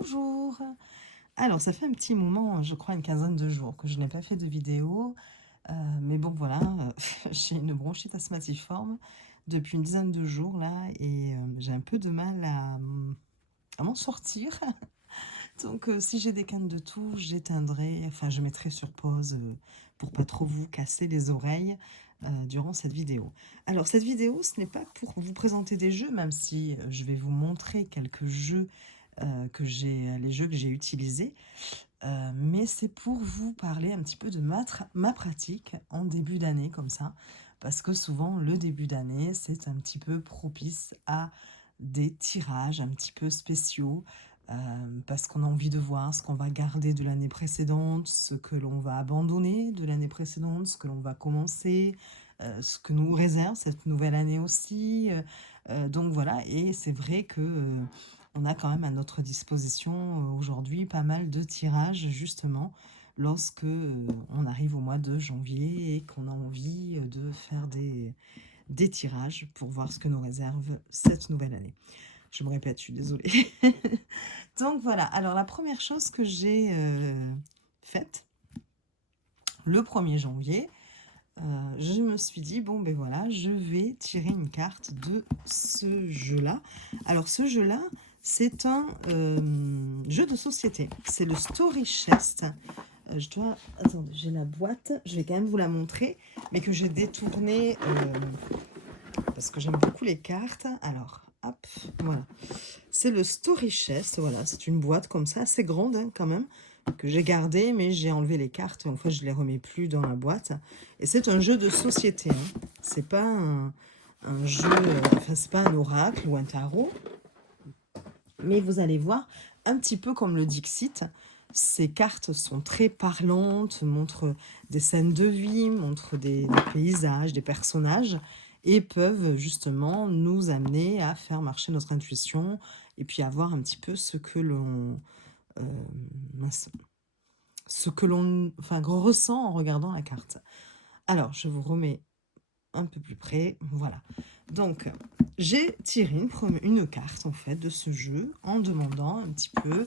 Bonjour. Alors, ça fait un petit moment, je crois une quinzaine de jours que je n'ai pas fait de vidéo. Mais bon, voilà, j'ai une bronchite asthmatiforme depuis une dizaine de jours là et j'ai un peu de mal à m'en sortir. Donc, si j'ai des cannes de toux, j'éteindrai, enfin, je mettrai sur pause pour pas trop vous casser les oreilles durant cette vidéo. Alors, cette vidéo, ce n'est pas pour vous présenter des jeux, même si je vais vous montrer quelques jeux les jeux que j'ai utilisés, mais c'est pour vous parler un petit peu de ma pratique en début d'année comme ça, parce que souvent le début d'année, c'est un petit peu propice à des tirages un petit peu spéciaux, parce qu'on a envie de voir ce qu'on va garder de l'année précédente, ce que l'on va abandonner de l'année précédente, ce que l'on va commencer, ce que nous réserve cette nouvelle année aussi, donc voilà. Et c'est vrai que, on a quand même à notre disposition aujourd'hui pas mal de tirages justement lorsque on arrive au mois de janvier et qu'on a envie de faire des tirages pour voir ce que nous réserve cette nouvelle année. Je me répète, je suis désolée. Donc voilà, alors la première chose que j'ai faite le 1er janvier, je me suis dit, bon ben voilà, je vais tirer une carte de ce jeu-là. Alors ce jeu-là, c'est un jeu de société. C'est le Story Chest. Je dois... Attendez, j'ai la boîte. Je vais quand même vous la montrer, mais que j'ai détournée parce que j'aime beaucoup les cartes. Alors, hop, voilà. C'est le Story Chest. Voilà, c'est une boîte comme ça, assez grande hein, quand même, que j'ai gardée, mais j'ai enlevé les cartes. En fait, je les remets plus dans la boîte. Et c'est un jeu de société. Hein. C'est pas un jeu... enfin, c'est pas un oracle ou un tarot. Mais vous allez voir, un petit peu comme le Dixit, ces cartes sont très parlantes, montrent des scènes de vie, montrent des paysages, des personnages, et peuvent justement nous amener à faire marcher notre intuition, et puis à voir un petit peu ce que l'on enfin, ressent en regardant la carte. Alors, je vous remets un peu plus près, voilà. Donc, j'ai tiré une carte, en fait, de ce jeu, en demandant un petit peu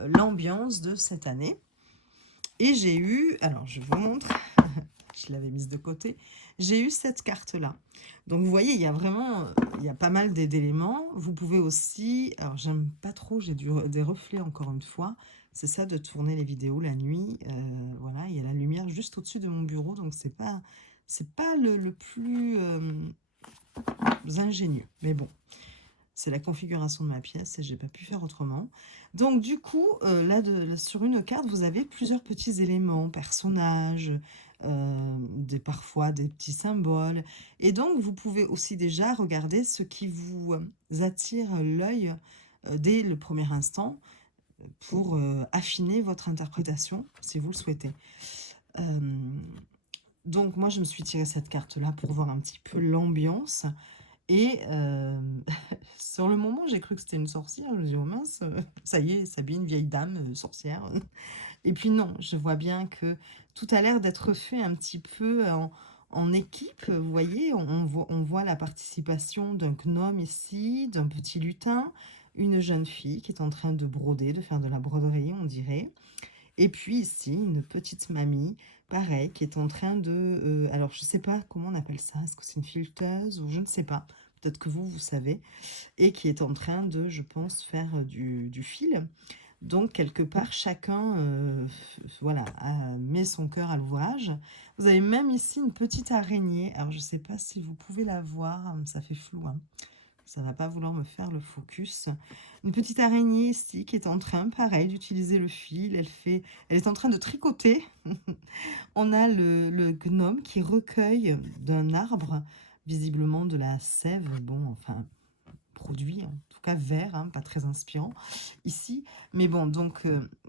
l'ambiance de cette année. Et j'ai eu, alors je vous montre, je l'avais mise de côté, j'ai eu cette carte-là. Donc, vous voyez, il y a vraiment, il y a pas mal d'éléments. Vous pouvez aussi, alors j'aime pas trop, j'ai des reflets encore une fois. C'est ça de tourner les vidéos la nuit. Voilà, il y a la lumière juste au-dessus de mon bureau, donc c'est pas le plus ingénieux. Mais bon, c'est la configuration de ma pièce et j'ai pas pu faire autrement. Donc du coup, sur une carte, vous avez plusieurs petits éléments, personnages, parfois des petits symboles. Et donc, vous pouvez aussi déjà regarder ce qui vous attire l'œil dès le premier instant pour affiner votre interprétation, si vous le souhaitez. Donc moi, je me suis tiré cette carte-là pour voir un petit peu l'ambiance. Et sur le moment, j'ai cru que c'était une sorcière. Je me dis, oh mince, ça y est, Sabine, une vieille dame sorcière. Et puis non, je vois bien que tout a l'air d'être fait un petit peu en équipe. Vous voyez, on voit la participation d'un gnome ici, d'un petit lutin, une jeune fille qui est en train de broder, de faire de la broderie, on dirait. Et puis ici, une petite mamie, pareil, qui est en train de... alors, je ne sais pas comment on appelle ça. Est-ce que c'est une fileteuse ou je ne sais pas. Peut-être que vous savez. Et qui est en train de, je pense, faire du fil. Donc, quelque part, chacun voilà, met son cœur à l'ouvrage. Vous avez même ici une petite araignée. Alors, je ne sais pas si vous pouvez la voir. Ça fait flou, hein. Ça va pas vouloir me faire le focus. Une petite araignée ici qui est en train, pareil, d'utiliser le fil. Elle est en train de tricoter. On a le gnome qui recueille d'un arbre, visiblement de la sève. Bon, enfin, produit, en tout cas vert, hein, pas très inspirant ici. Mais bon, donc,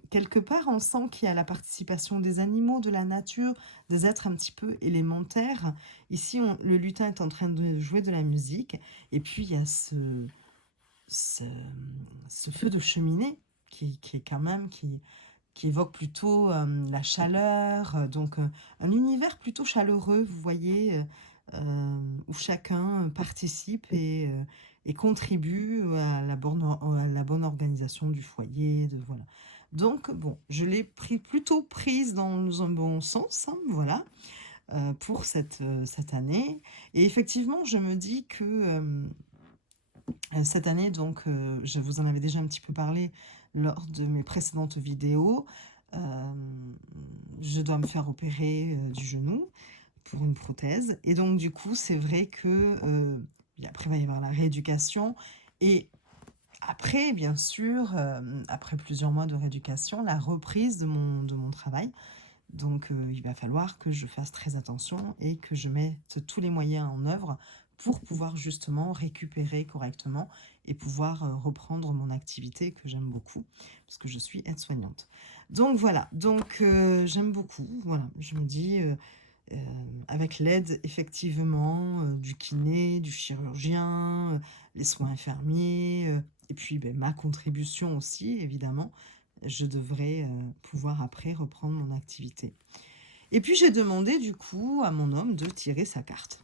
quelque part, on sent qu'il y a la participation des animaux, de la nature, des êtres un petit peu élémentaires. Ici, le lutin est en train de jouer de la musique. Et puis, il y a ce, ce feu de cheminée qui est quand même... qui évoque plutôt la chaleur, donc un univers plutôt chaleureux, vous voyez, où chacun participe et contribue à la bonne organisation du foyer, voilà. Donc, bon, je l'ai plutôt prise dans un bon sens, hein, voilà, pour cette année. Et effectivement, je me dis que cette année, donc, je vous en avais déjà un petit peu parlé lors de mes précédentes vidéos, je dois me faire opérer du genou pour une prothèse. Et donc, du coup, c'est vrai que après, il va y avoir la rééducation. Et après, bien sûr, après plusieurs mois de rééducation, la reprise de mon travail. Donc, il va falloir que je fasse très attention et que je mette tous les moyens en œuvre pour pouvoir justement récupérer correctement et pouvoir reprendre mon activité que j'aime beaucoup, parce que je suis aide-soignante. Donc voilà, donc j'aime beaucoup, voilà, je me dis, avec l'aide effectivement du kiné, du chirurgien, les soins infirmiers, et puis ben, ma contribution aussi, évidemment, je devrais pouvoir après reprendre mon activité. Et puis j'ai demandé du coup à mon homme de tirer sa carte.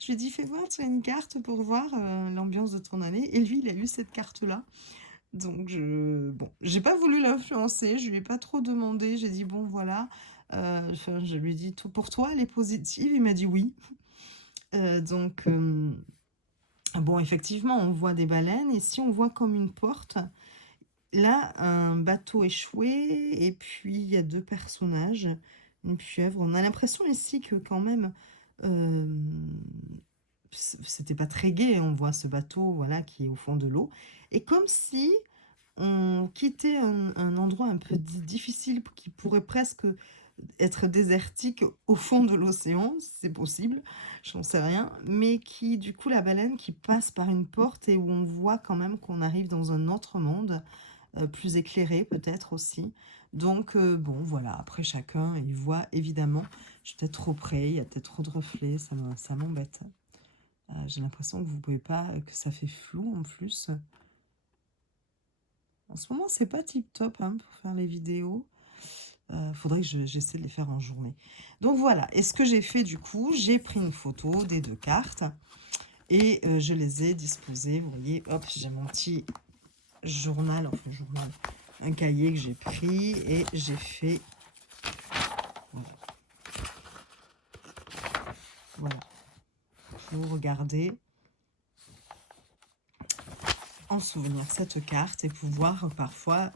Je lui ai dit, fais voir, tu as une carte pour voir l'ambiance de ton année. Et lui, il a eu cette carte-là. Donc, bon, j'ai pas voulu l'influencer, je lui ai pas trop demandé. J'ai dit, bon, voilà. Enfin, je lui ai dit, pour toi, elle est positive. Il m'a dit oui. Donc, bon, effectivement, on voit des baleines. Ici, on voit comme une porte. Là, un bateau échoué. Et puis, il y a deux personnages, une pieuvre. On a l'impression ici que quand même, c'était pas très gai. On voit ce bateau, voilà, qui est au fond de l'eau. Et comme si on quittait un endroit un peu difficile qui pourrait presque être désertique au fond de l'océan, c'est possible, j'en sais rien, mais qui, du coup, la baleine qui passe par une porte et où on voit quand même qu'on arrive dans un autre monde, plus éclairé peut-être aussi. Donc, bon, voilà, après chacun, il voit évidemment, je suis peut-être trop près, il y a peut-être trop de reflets, ça m'embête. J'ai l'impression que vous pouvez pas, que ça fait flou en plus. En ce moment, c'est pas tip top hein, pour faire les vidéos. Faudrait que j'essaie de les faire en journée. Donc voilà, et ce que j'ai fait du coup, j'ai pris une photo des deux cartes et je les ai disposées. Vous voyez, hop, j'ai mon petit journal, enfin journal, un cahier que j'ai pris et j'ai fait... Voilà. Voilà. Vous regardez en souvenir cette carte et pouvoir parfois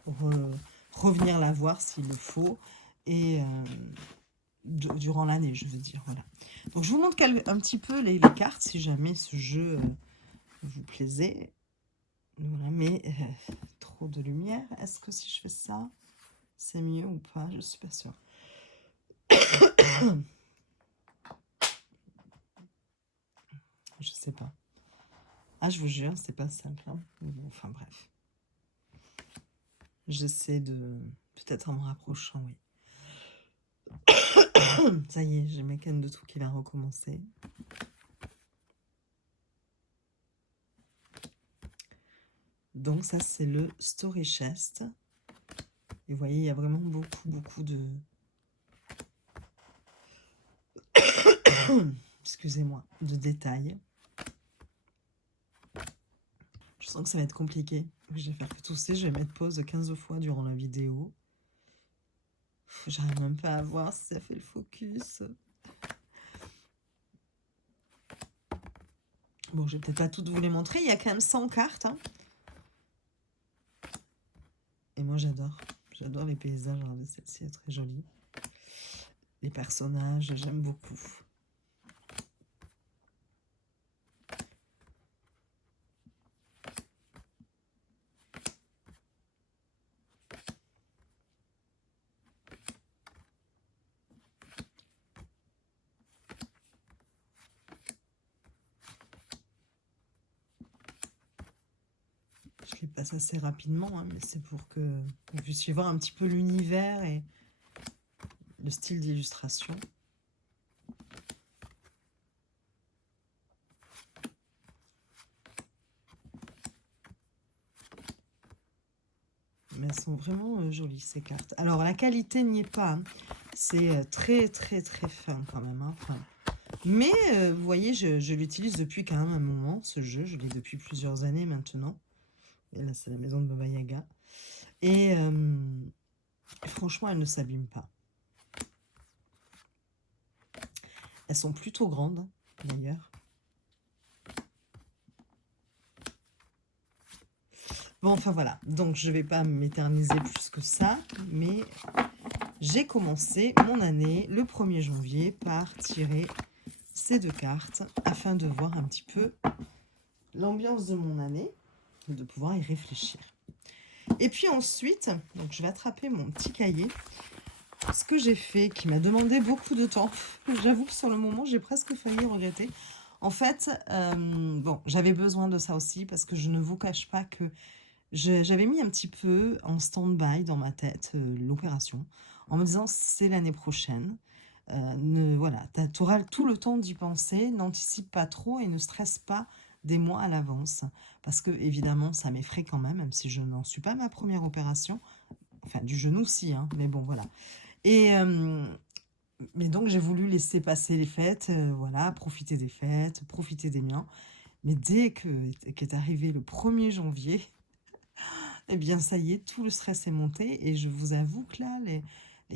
revenir la voir s'il le faut et durant l'année, je veux dire, voilà. Donc, je vous montre un petit peu les cartes, si jamais ce jeu vous plaisait. Voilà, mais trop de lumière. Est-ce que si je fais ça, c'est mieux ou pas? Je suis pas sûre. Je sais pas. Ah, je vous jure, c'est pas simple. Hein. Bon, enfin, bref. J'essaie de... Peut-être en me rapprochant, oui. Ça y est, j'ai mes cannes de tout qui va recommencer. Donc ça, c'est le Story Chest. Et vous voyez, il y a vraiment beaucoup de... Excusez-moi, de détails. Je sens que ça va être compliqué. Je vais faire que tousser, je vais mettre pause 15 fois durant la vidéo. J'arrive même pas à voir si ça fait le focus. Bon, je vais peut-être pas toutes vous les montrer. Il y a quand même 100 cartes. Hein. Et moi, j'adore. J'adore les paysages. Regardez, celle-ci est très jolie. Les personnages, j'aime beaucoup. Je les passe assez rapidement, hein, mais c'est pour que vous puissiez voir un petit peu l'univers et le style d'illustration. Mais elles sont vraiment jolies, ces cartes. Alors, la qualité n'y est pas. Hein. C'est très fin quand même. Hein. Enfin, Mais vous voyez, je l'utilise depuis quand même un moment, ce jeu. Je l'ai depuis plusieurs années maintenant. Et là, c'est la maison de Baba Yaga. Et franchement, elles ne s'abîment pas. Elles sont plutôt grandes, d'ailleurs. Bon, enfin voilà. Donc, je ne vais pas m'éterniser plus que ça. Mais j'ai commencé mon année le 1er janvier par tirer ces 2 cartes afin de voir un petit peu l'ambiance de mon année et de pouvoir y réfléchir. Et puis ensuite, donc je vais attraper mon petit cahier. Ce que j'ai fait, qui m'a demandé beaucoup de temps, j'avoue que sur le moment, j'ai presque failli regretter. En fait, bon, j'avais besoin de ça aussi parce que je ne vous cache pas que j'avais mis un petit peu en stand-by dans ma tête l'opération en me disant c'est l'année prochaine. Voilà, tu auras tout le temps d'y penser, n'anticipe pas trop et ne stresse pas des mois à l'avance. Parce que, évidemment, ça m'effraie quand même si je n'en suis pas à ma première opération. Enfin, du genou, si, hein, mais bon, voilà. Et, mais donc, j'ai voulu laisser passer les fêtes, voilà, profiter des fêtes, profiter des miens. Mais dès qu'est arrivé le 1er janvier, eh bien, ça y est, tout le stress est monté. Et je vous avoue que là, les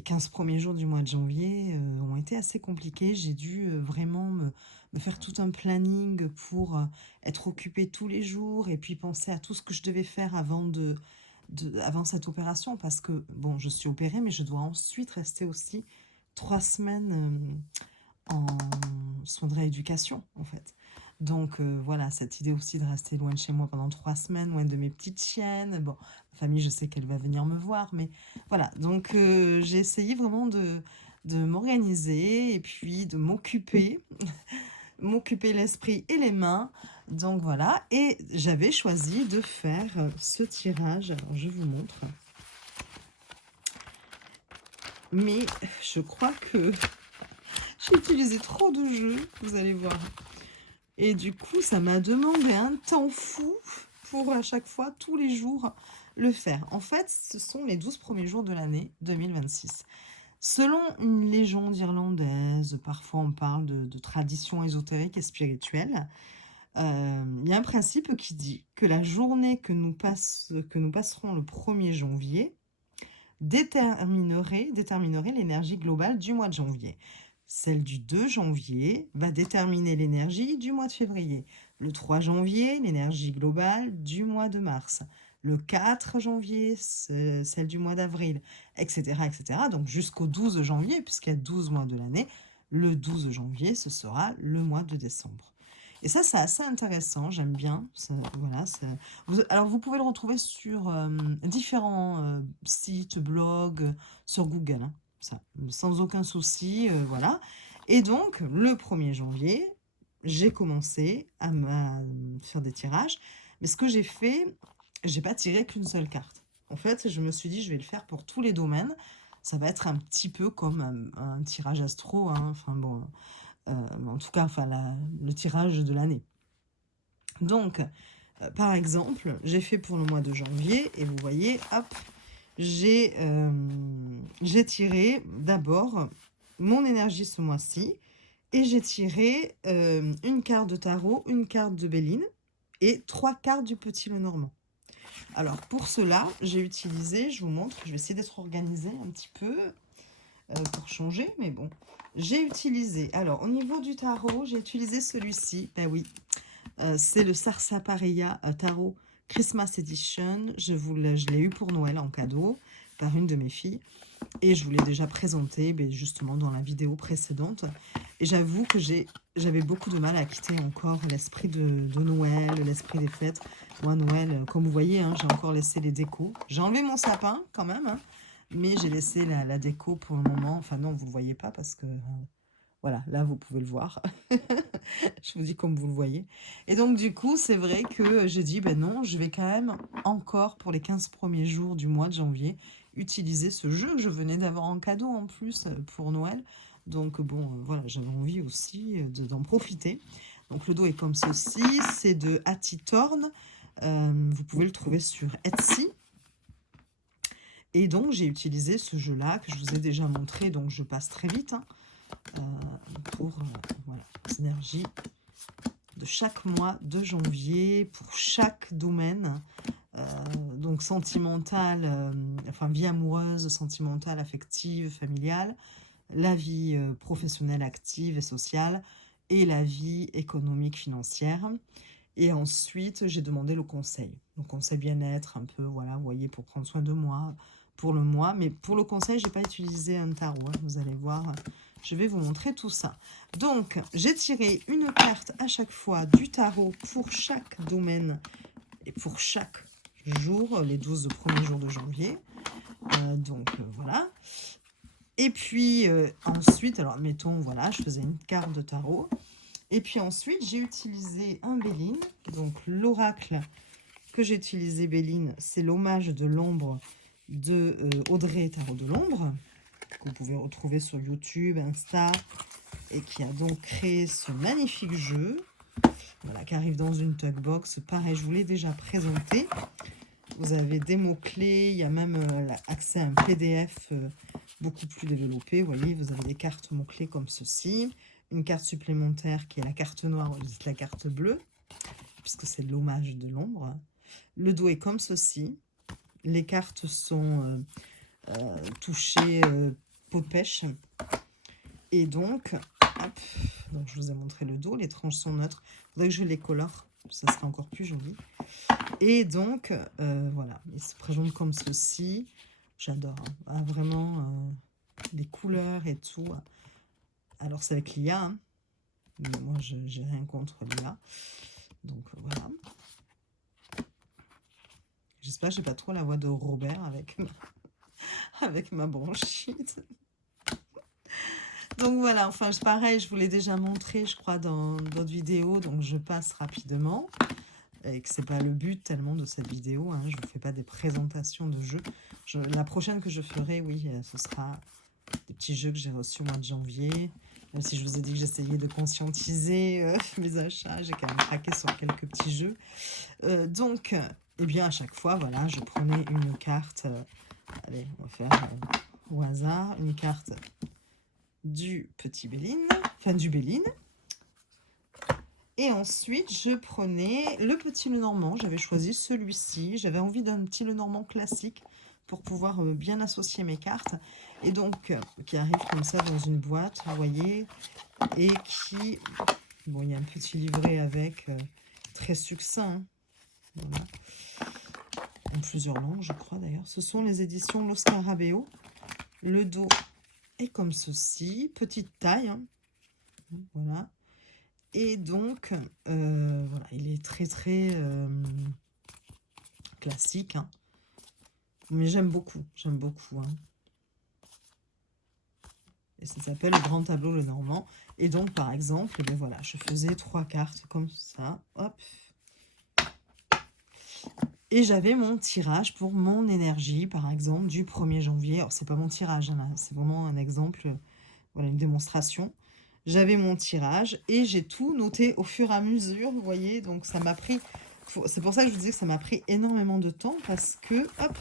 15 premiers jours du mois de janvier ont été assez compliqués. J'ai dû vraiment me faire tout un planning pour être occupée tous les jours et puis penser à tout ce que je devais faire avant cette opération. Parce que, bon, je suis opérée, mais je dois ensuite rester aussi 3 semaines en soins de rééducation, en fait. Donc voilà, cette idée aussi de rester loin de chez moi pendant 3 semaines, loin de mes petites chiennes. Bon, ma famille, je sais qu'elle va venir me voir, mais voilà. Donc j'ai essayé vraiment de m'organiser et puis de m'occuper, m'occuper l'esprit et les mains. Donc voilà, et j'avais choisi de faire ce tirage. Alors je vous montre. Mais je crois que j'ai utilisé trop de jeux, vous allez voir. Et du coup, ça m'a demandé un temps fou pour à chaque fois, tous les jours, le faire. En fait, ce sont les 12 premiers jours de l'année 2026. Selon une légende irlandaise, parfois on parle de tradition ésotérique et spirituelle, il y a un principe qui dit que la journée que nous passerons le 1er janvier déterminerait l'énergie globale du mois de janvier. Celle du 2 janvier va déterminer l'énergie du mois de février. Le 3 janvier, l'énergie globale du mois de mars. Le 4 janvier, celle du mois d'avril, etc., etc. Donc jusqu'au 12 janvier, puisqu'il y a 12 mois de l'année, le 12 janvier, ce sera le mois de décembre. Et ça, c'est assez intéressant, j'aime bien. Voilà, alors, vous pouvez le retrouver sur différents sites, blogs, sur Google, hein, ça, sans aucun souci, voilà. Et donc, le 1er janvier, j'ai commencé à faire des tirages. Mais ce que j'ai fait, j'ai pas tiré qu'une seule carte. En fait, je me suis dit, je vais le faire pour tous les domaines. Ça va être un petit peu comme un tirage astro, hein. Enfin bon, en tout cas, enfin, le tirage de l'année. Donc, par exemple, j'ai fait pour le mois de janvier, et vous voyez, hop, j'ai tiré d'abord mon énergie ce mois-ci, et j'ai tiré une carte de tarot, une carte de Béline, et 3 cartes du Petit Lenormand. Alors, pour cela, j'ai utilisé, je vous montre, je vais essayer d'être organisée un petit peu, pour changer, mais bon. J'ai utilisé, alors au niveau du tarot, j'ai utilisé celui-ci, ben oui, c'est le Sarsaparilla Tarot Christmas Edition. Je l'ai eu pour Noël en cadeau par une de mes filles. Et je vous l'ai déjà présenté justement dans la vidéo précédente. Et j'avoue que j'avais beaucoup de mal à quitter encore l'esprit de Noël, l'esprit des fêtes. Moi, Noël, comme vous voyez, hein, j'ai encore laissé les décos. J'ai enlevé mon sapin quand même, hein, mais j'ai laissé la déco pour le moment. Enfin non, vous ne le voyez pas parce que... voilà, là, vous pouvez le voir. Je vous dis comme vous le voyez. Et donc, du coup, c'est vrai que j'ai dit, ben non, je vais quand même encore, pour les 15 premiers jours du mois de janvier, utiliser ce jeu que je venais d'avoir en cadeau en plus pour Noël. Donc, bon, voilà, j'avais envie aussi d'en profiter. Donc, le dos est comme ceci. C'est de Hattie Thorn. Vous pouvez le trouver sur Etsy. Et donc, j'ai utilisé ce jeu-là que je vous ai déjà montré. Donc, je passe très vite, hein. pour voilà, les énergies de chaque mois de janvier, pour chaque domaine, donc sentimental, enfin vie amoureuse, sentimentale, affective, familiale, la vie professionnelle active et sociale, et la vie économique financière. Et ensuite, j'ai demandé le conseil. Le conseil bien-être, un peu, voilà, vous voyez, pour prendre soin de moi, pour le mois. Mais pour le conseil, je n'ai pas utilisé un tarot, hein, vous allez voir. Je vais vous montrer tout ça. Donc, j'ai tiré une carte à chaque fois du tarot pour chaque domaine et pour chaque jour, les 12 premiers jours de janvier. Voilà. Et puis, ensuite, alors, mettons, voilà, je faisais une carte de tarot. Et puis ensuite, j'ai utilisé un Béline. Donc, l'oracle que j'ai utilisé, Béline, c'est l'hommage de l'ombre de Audrey Tarot de l'ombre, que vous pouvez retrouver sur YouTube, Insta, et qui a donc créé ce magnifique jeu, voilà, qui arrive dans une talkbox. Pareil, je vous l'ai déjà présenté. Vous avez des mots-clés, il y a même accès à un PDF beaucoup plus développé. Vous voyez, vous avez des cartes mots-clés comme ceci. Une carte supplémentaire qui est la carte noire, ou la carte bleue, puisque c'est l'hommage de l'ombre. Le dos est comme ceci. Les cartes sont touchées peau de pêche. Et donc, hop, donc, je vous ai montré le dos. Les tranches sont neutres. Il faudrait que je les colore. Ça sera encore plus joli. Et donc, voilà. Il se présente comme ceci. J'adore. Hein. Ah, vraiment, les couleurs et tout. Alors, c'est avec l'IA. Hein. Mais moi, je n'ai rien contre l'IA. Donc, voilà. J'espère que je n'ai pas trop la voix de Robert avec ma bronchite. Donc voilà, enfin pareil, je vous l'ai déjà montré, je crois, dans d'autres vidéos, donc je passe rapidement. Et que c'est pas le but tellement de cette vidéo, hein, je ne vous fais pas des présentations de jeux. La prochaine que je ferai, oui, ce sera des petits jeux que j'ai reçus au mois de janvier. Même si je vous ai dit que j'essayais de conscientiser mes achats, j'ai quand même craqué sur quelques petits jeux. Donc, eh bien, à chaque fois, voilà, je prenais une carte. Allez, on va faire au hasard une carte du petit Béline, enfin du Béline. Et ensuite, je prenais le petit Lenormand. J'avais choisi celui-ci. J'avais envie d'un petit Lenormand classique pour pouvoir bien associer mes cartes. Et donc, qui arrive comme ça dans une boîte, vous voyez. Et qui... Bon, il y a un petit livret avec, très succinct. Hein. Voilà. En plusieurs langues, je crois d'ailleurs. Ce sont les éditions Los Scarabeo. Le dos est comme ceci. Petite taille. Hein. Voilà. Et donc, voilà, il est très classique, hein. Mais j'aime beaucoup, hein. Et ça s'appelle le Grand Tableau Lenormand. Et donc, par exemple, ben voilà, je faisais 3 cartes comme ça, hop. Et j'avais mon tirage pour mon énergie, par exemple, du 1er janvier. Alors, c'est pas mon tirage, hein, c'est vraiment un exemple, voilà, une démonstration. J'avais mon tirage et j'ai tout noté au fur et à mesure, vous voyez. Donc, ça m'a pris... C'est pour ça que je vous disais que ça m'a pris énormément de temps parce que, hop,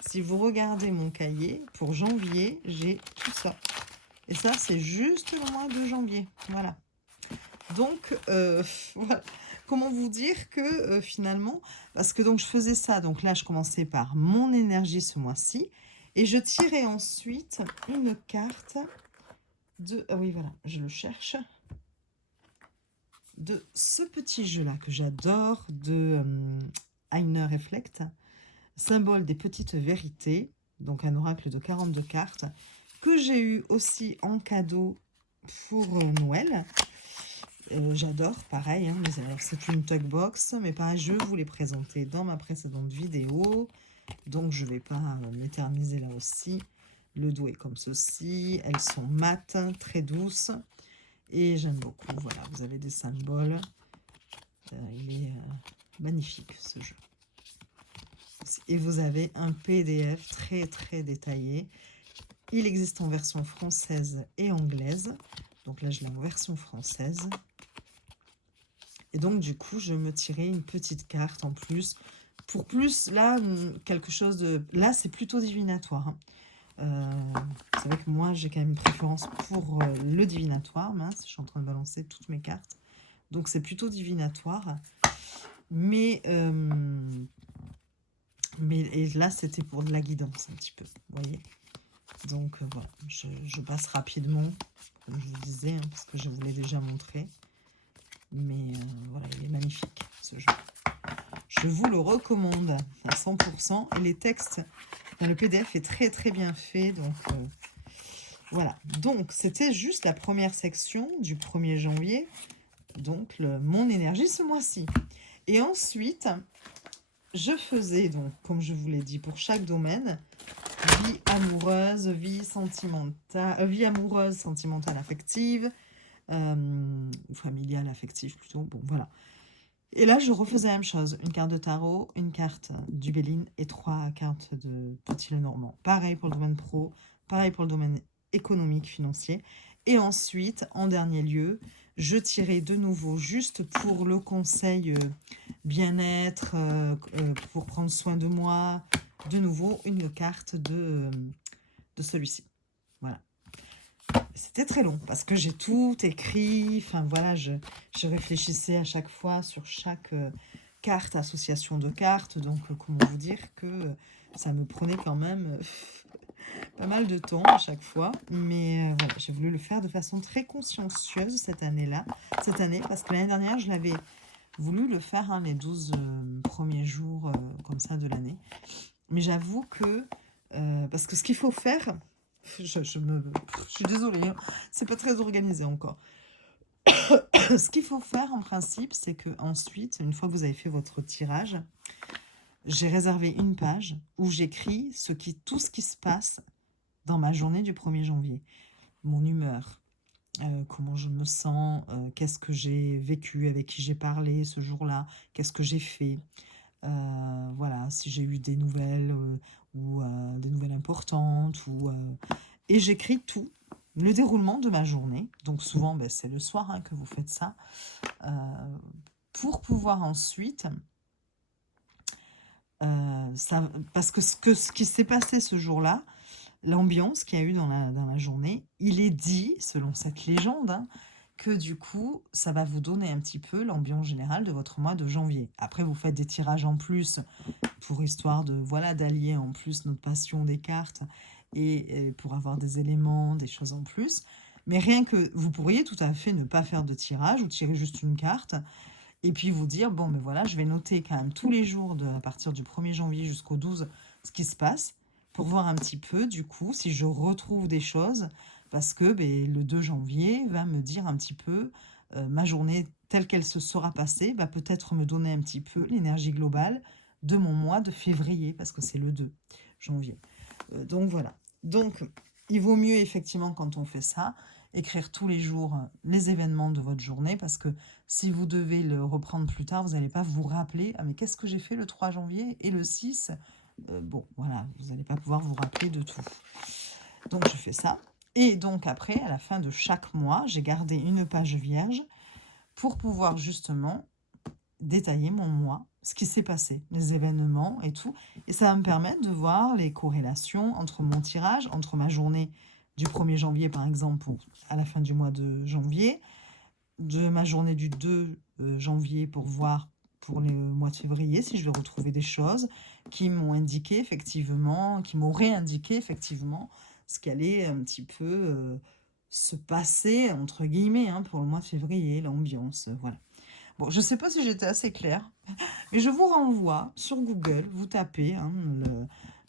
si vous regardez mon cahier, pour janvier, j'ai tout ça. Et ça, c'est juste le mois de janvier. Voilà. Donc, voilà. Comment vous dire que finalement, parce que donc je faisais ça, donc là, je commençais par mon énergie ce mois-ci et je tirais ensuite une carte de... Ah oui, voilà, je le cherche. De ce petit jeu-là que j'adore, de Einer Reflect, symbole des petites vérités, donc un oracle de 42 cartes, que j'ai eu aussi en cadeau pour Noël. J'adore, pareil, hein, c'est une talkbox, mais pareil, je vous l'ai présenté dans ma précédente vidéo, donc je ne vais pas m'éterniser là aussi. Le dos est comme ceci, elles sont mates, très douces. Et j'aime beaucoup, voilà, vous avez des symboles. Il est magnifique ce jeu. Et vous avez un PDF très détaillé. Il existe en version française et anglaise. Donc là, je l'ai en version française. Et donc, du coup, je me tirais une petite carte en plus. Pour plus, là, quelque chose de... Là, c'est plutôt divinatoire. Hein. C'est vrai que moi, j'ai quand même une préférence pour le divinatoire. Mince, je suis en train de balancer toutes mes cartes. Donc, c'est plutôt divinatoire. Mais et là, c'était pour de la guidance, un petit peu. Vous voyez. Donc, voilà. Je passe rapidement, comme je vous disais, hein, parce que je vous l'ai déjà montré. Mais voilà, il est magnifique, ce jeu. Je vous le recommande à 100%. Et les textes dans le PDF est très, très bien fait. Donc, voilà. Donc, c'était juste la première section du 1er janvier. Donc, mon énergie ce mois-ci. Et ensuite, je faisais, donc, comme je vous l'ai dit, pour chaque domaine, vie amoureuse, vie amoureuse, sentimentale, affective, ou familiale, affective plutôt. Bon, voilà. Et là, je refaisais la même chose. Une carte de tarot, une carte du Béline et 3 cartes de Petit Lenormand. Pareil pour le domaine pro, pareil pour le domaine économique, financier. Et ensuite, en dernier lieu, je tirais de nouveau, juste pour le conseil bien-être, pour prendre soin de moi, de nouveau, une carte de celui-ci. Voilà. C'était très long parce que j'ai tout écrit. Enfin voilà, je réfléchissais à chaque fois sur chaque carte, association de cartes. Donc comment vous dire que ça me prenait quand même pas mal de temps à chaque fois. Mais voilà, j'ai voulu le faire de façon très consciencieuse cette année, parce que l'année dernière, je l'avais voulu le faire les 12 premiers jours comme ça de l'année. Mais j'avoue que, parce que ce qu'il faut faire, je suis désolée, hein, c'est pas très organisé encore. Ce qu'il faut faire en principe, c'est que ensuite, une fois que vous avez fait votre tirage, j'ai réservé une page où j'écris tout ce qui se passe dans ma journée du 1er janvier. Mon humeur, comment je me sens, qu'est-ce que j'ai vécu, avec qui j'ai parlé ce jour-là, qu'est-ce que j'ai fait. Voilà, si j'ai eu des nouvelles ou des nouvelles importantes. Et j'écris tout, le déroulement de ma journée. Donc souvent, c'est le soir que vous faites ça. Pour pouvoir ensuite... parce que ce qui s'est passé ce jour-là, l'ambiance qu'il y a eu dans la journée, il est dit, selon cette légende, que du coup, ça va vous donner un petit peu l'ambiance générale de votre mois de janvier. Après, vous faites des tirages en plus pour histoire de d'allier en plus notre passion des cartes et pour avoir des éléments, des choses en plus. Mais rien que vous pourriez tout à fait ne pas faire de tirage ou tirer juste une carte et puis vous dire, bon, ben voilà, je vais noter quand même tous les jours à partir du 1er janvier jusqu'au 12 ce qui se passe pour voir un petit peu, du coup, si je retrouve des choses, parce que le 2 janvier va me dire un petit peu ma journée telle qu'elle se sera passée, va peut-être me donner un petit peu l'énergie globale de mon mois de février, parce que c'est le 2 janvier. Donc voilà. Donc, il vaut mieux effectivement quand on fait ça, écrire tous les jours les événements de votre journée, parce que si vous devez le reprendre plus tard, vous n'allez pas vous rappeler « Ah mais qu'est-ce que j'ai fait le 3 janvier et le 6 ?» Bon, voilà, vous n'allez pas pouvoir vous rappeler de tout. Donc, je fais ça. Et donc, après, à la fin de chaque mois, j'ai gardé une page vierge pour pouvoir justement détailler mon mois, ce qui s'est passé, les événements et tout. Et ça va me permettre de voir les corrélations entre mon tirage, entre ma journée du 1er janvier, par exemple, à la fin du mois de janvier, de ma journée du 2 janvier pour voir pour le mois de février si je vais retrouver des choses qui m'ont indiqué effectivement, qui m'auraient indiqué effectivement ce qui allait un petit peu se passer, entre guillemets, pour le mois de février, l'ambiance, voilà. Bon, je ne sais pas si j'étais assez claire, mais je vous renvoie sur Google, vous tapez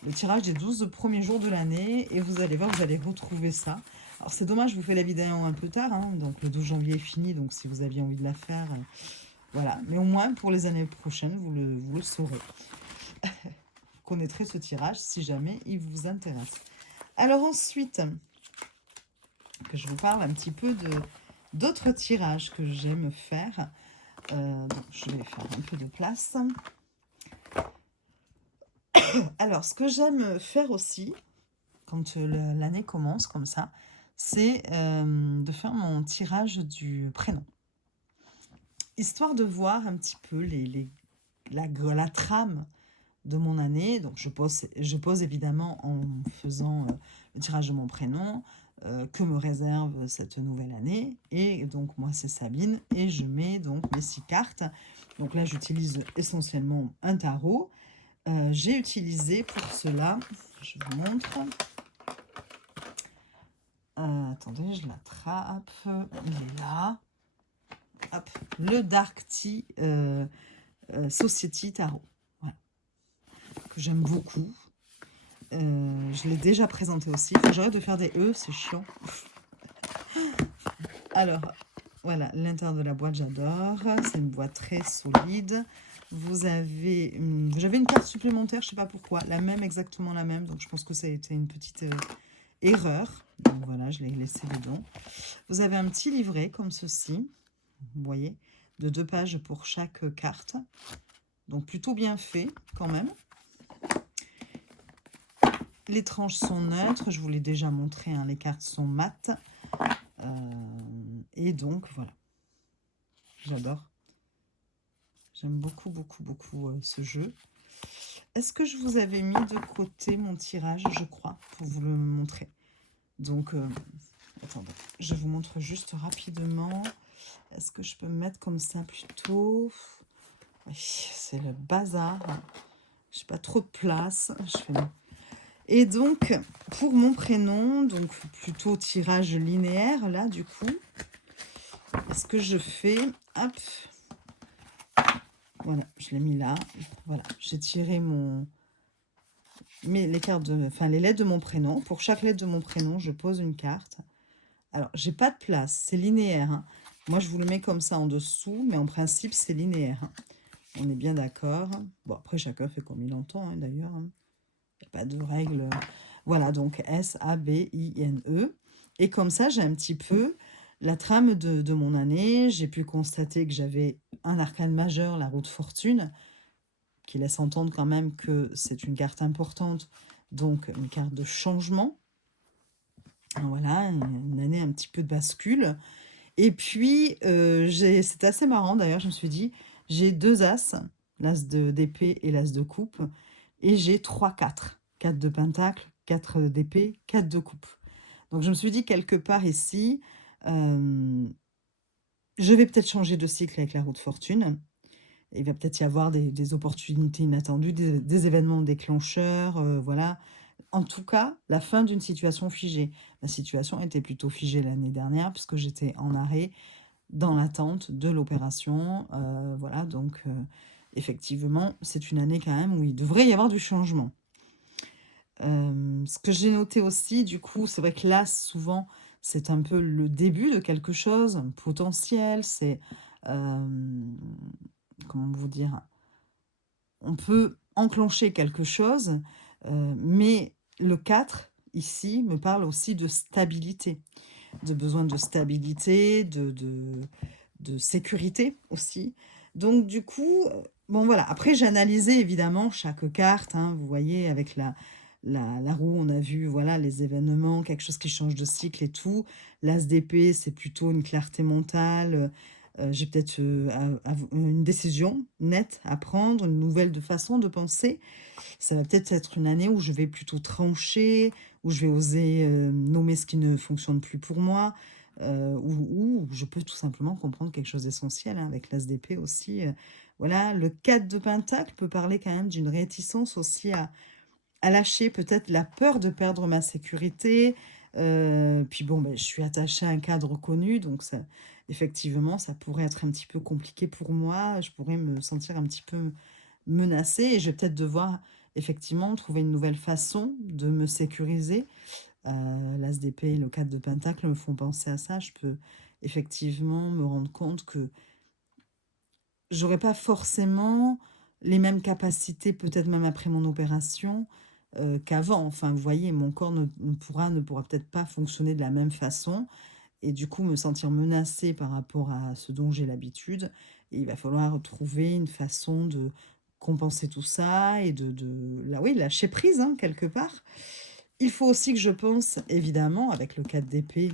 le tirage des 12 premiers jours de l'année et vous allez voir, vous allez retrouver ça. Alors c'est dommage, je vous fais la vidéo un peu tard, donc le 12 janvier est fini, donc si vous aviez envie de la faire, voilà. Mais au moins pour les années prochaines, vous le saurez. Vous connaîtrez ce tirage si jamais il vous intéresse. Alors ensuite, que je vous parle un petit peu d'autres tirages que j'aime faire. Donc je vais faire un peu de place. Alors, ce que j'aime faire aussi, quand l'année commence comme ça, c'est de faire mon tirage du prénom. Histoire de voir un petit peu la trame de mon année. Donc, je pose évidemment en faisant le tirage de mon prénom, que me réserve cette nouvelle année. Et donc, moi, c'est Sabine. Et je mets donc mes 6 cartes. Donc là, j'utilise essentiellement un tarot. J'ai utilisé pour cela, je vous montre. Attendez, je l'attrape. Il est là. Hop, le Dark Tea Society Tarot. Voilà. Que j'aime beaucoup. Je l'ai déjà présenté aussi. Faut que j'arrête de faire des E, c'est chiant. Alors, voilà, l'intérieur de la boîte, j'adore. C'est une boîte très solide. Vous avez, j'avais une carte supplémentaire, je ne sais pas pourquoi. La même, exactement la même. Donc, je pense que ça a été une petite erreur. Donc, voilà, je l'ai laissé dedans. Vous avez un petit livret comme ceci. Vous voyez, de 2 pages pour chaque carte. Donc, plutôt bien fait quand même. Les tranches sont neutres, je vous l'ai déjà montré, hein, les cartes sont mates. Et donc, voilà. J'adore. J'aime beaucoup, beaucoup, beaucoup ce jeu. Est-ce que je vous avais mis de côté mon tirage, je crois, pour vous le montrer. Donc, attendez, je vous montre juste rapidement. Est-ce que je peux me mettre comme ça plutôt? Oui, c'est le bazar. Je n'ai pas trop de place. Je fais... Et donc, pour mon prénom, donc plutôt tirage linéaire, là, du coup, ce que je fais, hop, voilà, je l'ai mis là, voilà, j'ai tiré les lettres de mon prénom. Pour chaque lettre de mon prénom, je pose une carte. Alors, j'ai pas de place, c'est linéaire, hein. Moi, je vous le mets comme ça en dessous, mais en principe, c'est linéaire, hein. On est bien d'accord. Bon, après, chacun fait comme il entend, hein, d'ailleurs, hein. Il n'y a pas de règle. Voilà, donc S-A-B-I-N-E. Et comme ça, j'ai un petit peu la trame de mon année. J'ai pu constater que j'avais un arcane majeur, la roue de fortune, qui laisse entendre quand même que c'est une carte importante, donc une carte de changement. Voilà, une année un petit peu de bascule. Et puis, c'est assez marrant d'ailleurs, je me suis dit, j'ai 2 as, l'as d'épée et l'as de coupe, et j'ai 3 4. 4 de pentacle, 4 d'épée, 4 de coupe. Donc je me suis dit quelque part ici, je vais peut-être changer de cycle avec la roue de fortune. Il va peut-être y avoir des opportunités inattendues, des événements déclencheurs, voilà. En tout cas, la fin d'une situation figée. La situation était plutôt figée l'année dernière puisque j'étais en arrêt dans l'attente de l'opération. Voilà, donc effectivement, c'est une année quand même où il devrait y avoir du changement. Ce que j'ai noté aussi, du coup, c'est vrai que là, souvent, c'est un peu le début de quelque chose, un potentiel, c'est, comment vous dire, on peut enclencher quelque chose, mais le 4, ici, me parle aussi de stabilité, de besoin de stabilité, de sécurité aussi. Donc, du coup, bon, voilà. Après, j'ai analysé évidemment chaque carte, hein, vous voyez, avec la roue, on a vu, voilà, les événements, quelque chose qui change de cycle et tout. L'as d'épée, c'est plutôt une clarté mentale. J'ai peut-être une décision nette à prendre, une nouvelle façon de penser. Ça va peut-être être une année où je vais plutôt trancher, où je vais oser nommer ce qui ne fonctionne plus pour moi, où je peux tout simplement comprendre quelque chose d'essentiel, hein, avec l'as d'épée aussi. Voilà, le 4 de pentacle peut parler quand même d'une réticence aussi à lâcher peut-être la peur de perdre ma sécurité. Puis bon, ben, je suis attachée à un cadre connu, donc ça, effectivement, ça pourrait être un petit peu compliqué pour moi. Je pourrais me sentir un petit peu menacée et je vais peut-être devoir effectivement trouver une nouvelle façon de me sécuriser. L'as d'épée et le 4 de pentacle me font penser à ça. Je peux effectivement me rendre compte que j'aurais pas forcément les mêmes capacités, peut-être même après mon opération, qu'avant. Enfin, vous voyez, mon corps ne pourra peut-être pas fonctionner de la même façon et du coup me sentir menacée par rapport à ce dont j'ai l'habitude. Et il va falloir trouver une façon de compenser tout ça et là, oui, lâcher prise, hein, quelque part. Il faut aussi que je pense, évidemment, avec le 4 d'épée,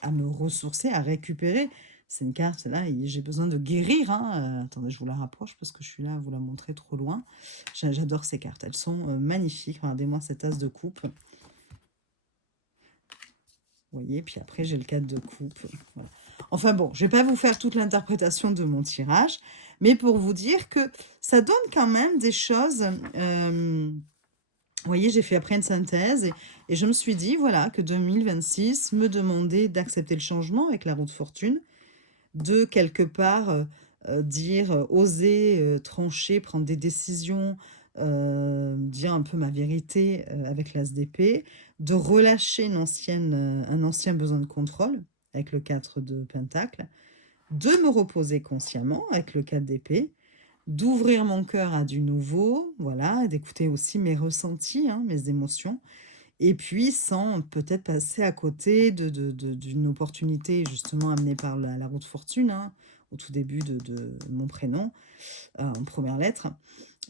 à me ressourcer, à récupérer C'est une carte, là, j'ai besoin de guérir, hein. Attendez, je vous la rapproche parce que je suis là à vous la montrer trop loin. J'adore ces cartes, elles sont magnifiques. Regardez-moi cette as de coupe. Vous voyez, puis après, j'ai le 4 de coupe. Voilà. Enfin bon, je ne vais pas vous faire toute l'interprétation de mon tirage, mais pour vous dire que ça donne quand même des choses. Vous voyez, j'ai fait après une synthèse et je me suis dit, voilà, que 2026 me demandait d'accepter le changement avec la roue de fortune, de quelque part dire, oser trancher, prendre des décisions, dire un peu ma vérité avec l'as d'épée, de relâcher un ancien besoin de contrôle avec le 4 de pentacle, de me reposer consciemment avec le 4 d'épée, d'ouvrir mon cœur à du nouveau, voilà, et d'écouter aussi mes ressentis, hein, mes émotions, et puis sans peut-être passer à côté d'une opportunité justement amenée par la roue de fortune, hein, au tout début de mon prénom, en première lettre,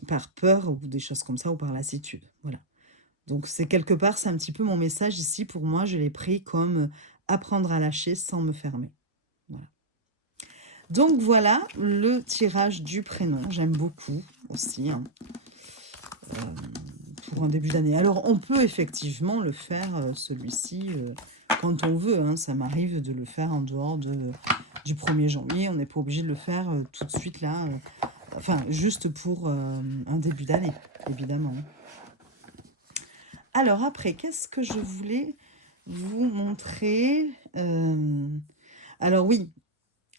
par peur ou des choses comme ça, ou par lassitude. Voilà. Donc c'est quelque part, c'est un petit peu mon message ici. Pour moi, je l'ai pris comme apprendre à lâcher sans me fermer. Voilà. Donc voilà le tirage du prénom. J'aime beaucoup aussi, hein, pour un début d'année. Alors on peut effectivement le faire, celui-ci, quand on veut. Hein. Ça m'arrive de le faire en dehors du 1er janvier. On n'est pas obligé de le faire tout de suite là. Enfin, juste pour un début d'année, évidemment. Alors après, qu'est-ce que je voulais vous montrer Alors oui,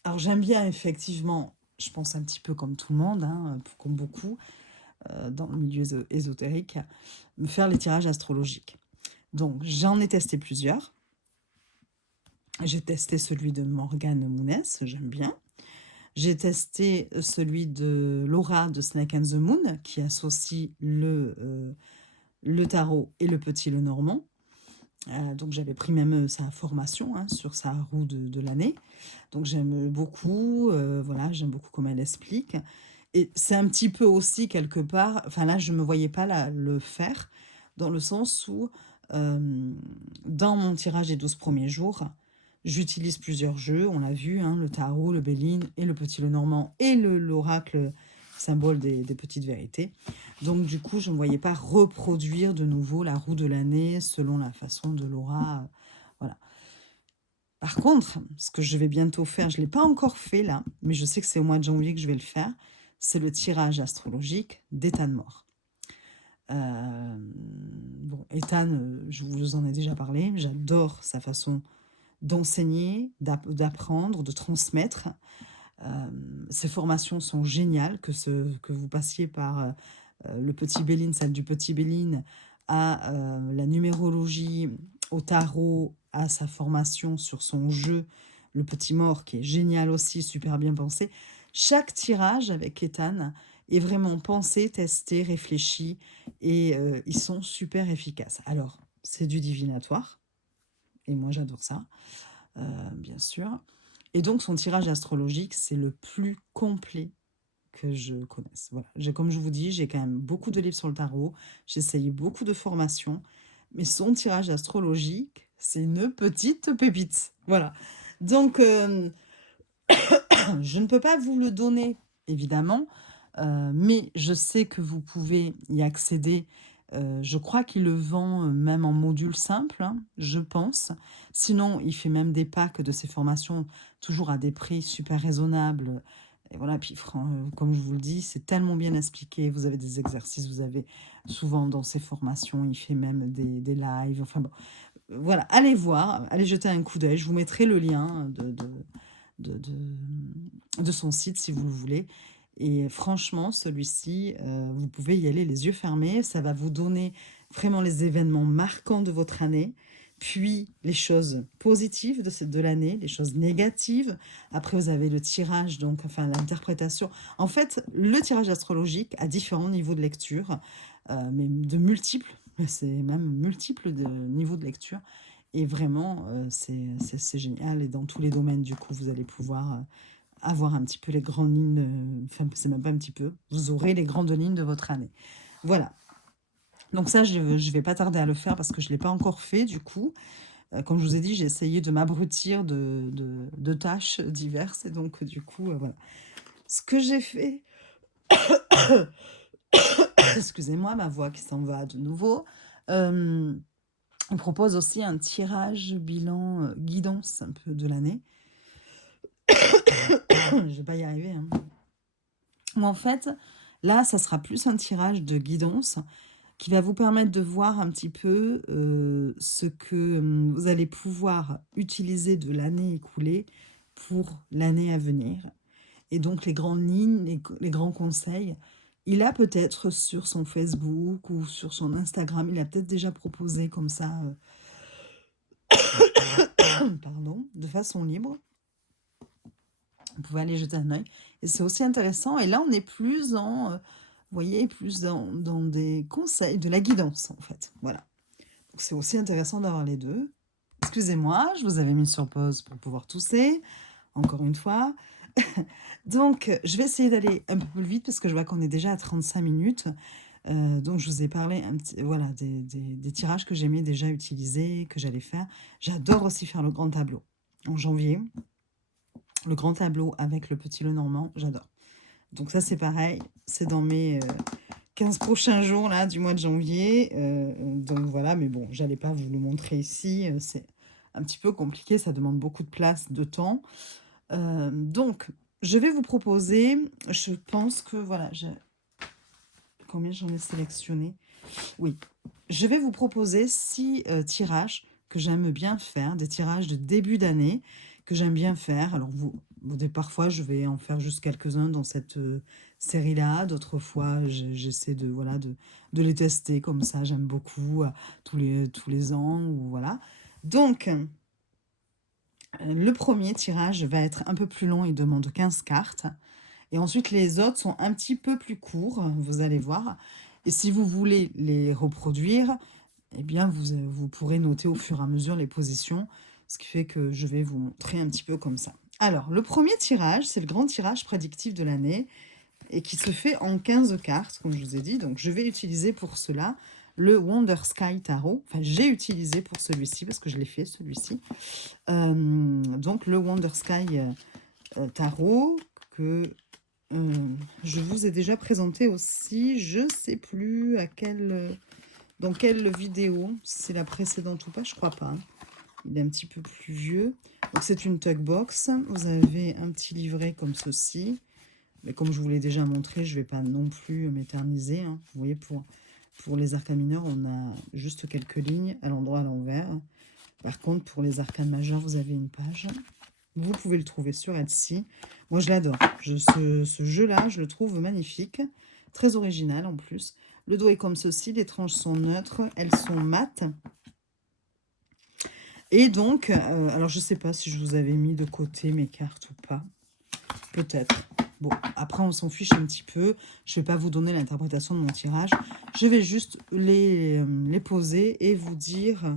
alors j'aime bien effectivement, je pense un petit peu comme tout le monde, hein, comme beaucoup, dans le milieu ésotérique, me faire les tirages astrologiques. Donc j'en ai testé plusieurs. J'ai testé celui de Morgane Mounès, j'aime bien. J'ai testé celui de Laura de Snake and the Moon, qui associe le tarot et le petit Lenormand. Donc j'avais pris même sa formation, hein, sur sa roue de l'année. Donc j'aime beaucoup, voilà, j'aime beaucoup comment elle explique. Et c'est un petit peu aussi quelque part, enfin là je ne me voyais pas le faire, dans le sens où dans mon tirage des 12 premiers jours, j'utilise plusieurs jeux, on l'a vu, hein, le tarot, le Béline et le petit Lenormand et l'oracle, symbole des petites vérités. Donc du coup, je ne me voyais pas reproduire de nouveau la roue de l'année selon la façon de Laura. Voilà. Par contre, ce que je vais bientôt faire, je ne l'ai pas encore fait là, mais je sais que c'est au mois de janvier que je vais le faire, c'est le tirage astrologique d'Ethan Moore. Bon, Ethan, je vous en ai déjà parlé, j'adore sa façon d'enseigner, d'apprendre, de transmettre. Ces formations sont géniales, que vous passiez par le petit Béline, celle du petit Béline, à la numérologie, au tarot, à sa formation sur son jeu, le petit mort, qui est génial aussi, super bien pensé. Chaque tirage avec Ethan est vraiment pensé, testé, réfléchi, et ils sont super efficaces. Alors, c'est du divinatoire, et moi j'adore ça, bien sûr. Et donc, son tirage astrologique, c'est le plus complet que je connaisse. Voilà. Comme je vous dis, j'ai quand même beaucoup de livres sur le tarot, j'ai essayé beaucoup de formations, mais son tirage astrologique, c'est une petite pépite. Voilà. Donc, je ne peux pas vous le donner, évidemment, mais je sais que vous pouvez y accéder. Je crois qu'il le vend même en module simple, hein, je pense. Sinon, il fait même des packs de ses formations, toujours à des prix super raisonnables. Et voilà, puis comme je vous le dis, c'est tellement bien expliqué. Vous avez des exercices, vous avez souvent dans ses formations, il fait même des lives. Enfin bon, voilà, allez voir, allez jeter un coup d'œil. Je vous mettrai le lien de son site si vous le voulez. Et franchement, celui-ci, vous pouvez y aller les yeux fermés. Ça va vous donner vraiment les événements marquants de votre année, puis les choses positives de l'année, les choses négatives. Après, vous avez le tirage, donc enfin l'interprétation. En fait, le tirage astrologique a différents niveaux de lecture, mais de multiples, c'est même multiples de niveaux de lecture. Et vraiment, c'est génial. Et dans tous les domaines, du coup, vous allez pouvoir avoir un petit peu les grandes lignes, enfin, c'est même pas un petit peu, vous aurez les grandes lignes de votre année. Voilà. Donc ça, je vais pas tarder à le faire parce que je ne l'ai pas encore fait, du coup. Comme je vous ai dit, j'ai essayé de m'abrutir de tâches diverses. Et donc, du coup, voilà. Ce que j'ai fait... Excusez-moi, ma voix qui s'en va de nouveau. On propose aussi un tirage bilan guidance un peu de l'année. Je vais pas y arriver. Hein. Mais en fait, là, ça sera plus un tirage de guidance qui va vous permettre de voir un petit peu ce que vous allez pouvoir utiliser de l'année écoulée pour l'année à venir. Et donc, les grandes lignes, les grands conseils, il a peut-être sur son Facebook ou sur son Instagram, il a peut-être déjà proposé comme ça, pardon, de façon libre. Vous pouvez aller jeter un œil. Et c'est aussi intéressant. Et là, on est plus vous voyez, plus dans des conseils, de la guidance, en fait. Voilà. Donc, c'est aussi intéressant d'avoir les deux. Excusez-moi, je vous avais mis sur pause pour pouvoir tousser, encore une fois. Donc, je vais essayer d'aller un peu plus vite parce que je vois qu'on est déjà à 35 minutes. Donc, je vous ai parlé voilà, des tirages que j'aimais déjà utiliser, que j'allais faire. J'adore aussi faire le grand tableau en janvier. Le grand tableau avec le petit Lenormand, j'adore. Donc ça, c'est pareil. C'est dans mes 15 prochains jours là, du mois de janvier. Donc voilà, mais bon, j'allais pas vous le montrer ici. C'est un petit peu compliqué, ça demande beaucoup de place, de temps. Donc, je vais vous proposer, je pense que, voilà, combien j'en ai sélectionné? Oui, je vais vous proposer 6 tirages que j'aime bien faire, des tirages de début d'année que j'aime bien faire. Alors, parfois, je vais en faire juste quelques-uns dans cette série-là. D'autres fois, j'essaie de, voilà, de les tester comme ça. J'aime beaucoup tous les ans. Ou, voilà. Donc, le premier tirage va être un peu plus long. Il demande 15 cartes. Et ensuite, les autres sont un petit peu plus courts, vous allez voir. Et si vous voulez les reproduire, eh bien, vous pourrez noter au fur et à mesure les positions, ce qui fait que je vais vous montrer un petit peu comme ça. Alors, le premier tirage, c'est le grand tirage prédictif de l'année et qui se fait en 15 cartes, comme je vous ai dit. Donc, je vais utiliser pour cela le Wonder Sky Tarot. Enfin, j'ai utilisé pour celui-ci parce que je l'ai fait, celui-ci. Donc, le Wonder Sky Tarot que je vous ai déjà présenté aussi. Je ne sais plus dans quelle vidéo, si c'est la précédente ou pas, je crois pas. Hein. Il est un petit peu plus vieux. Donc, c'est une tug box. Vous avez un petit livret comme ceci. Mais comme je vous l'ai déjà montré, je ne vais pas non plus m'éterniser. Hein. Vous voyez, pour les arcanes mineurs, on a juste quelques lignes à l'endroit à l'envers. Par contre, pour les arcanes majeures, vous avez une page. Vous pouvez le trouver sur Etsy. Moi, je l'adore. Ce jeu-là, je le trouve magnifique. Très original en plus. Le dos est comme ceci. Les tranches sont neutres. Elles sont mates. Et donc, alors je ne sais pas si je vous avais mis de côté mes cartes ou pas. Peut-être. Bon, après, on s'en fiche un petit peu. Je ne vais pas vous donner l'interprétation de mon tirage. Je vais juste les poser et vous dire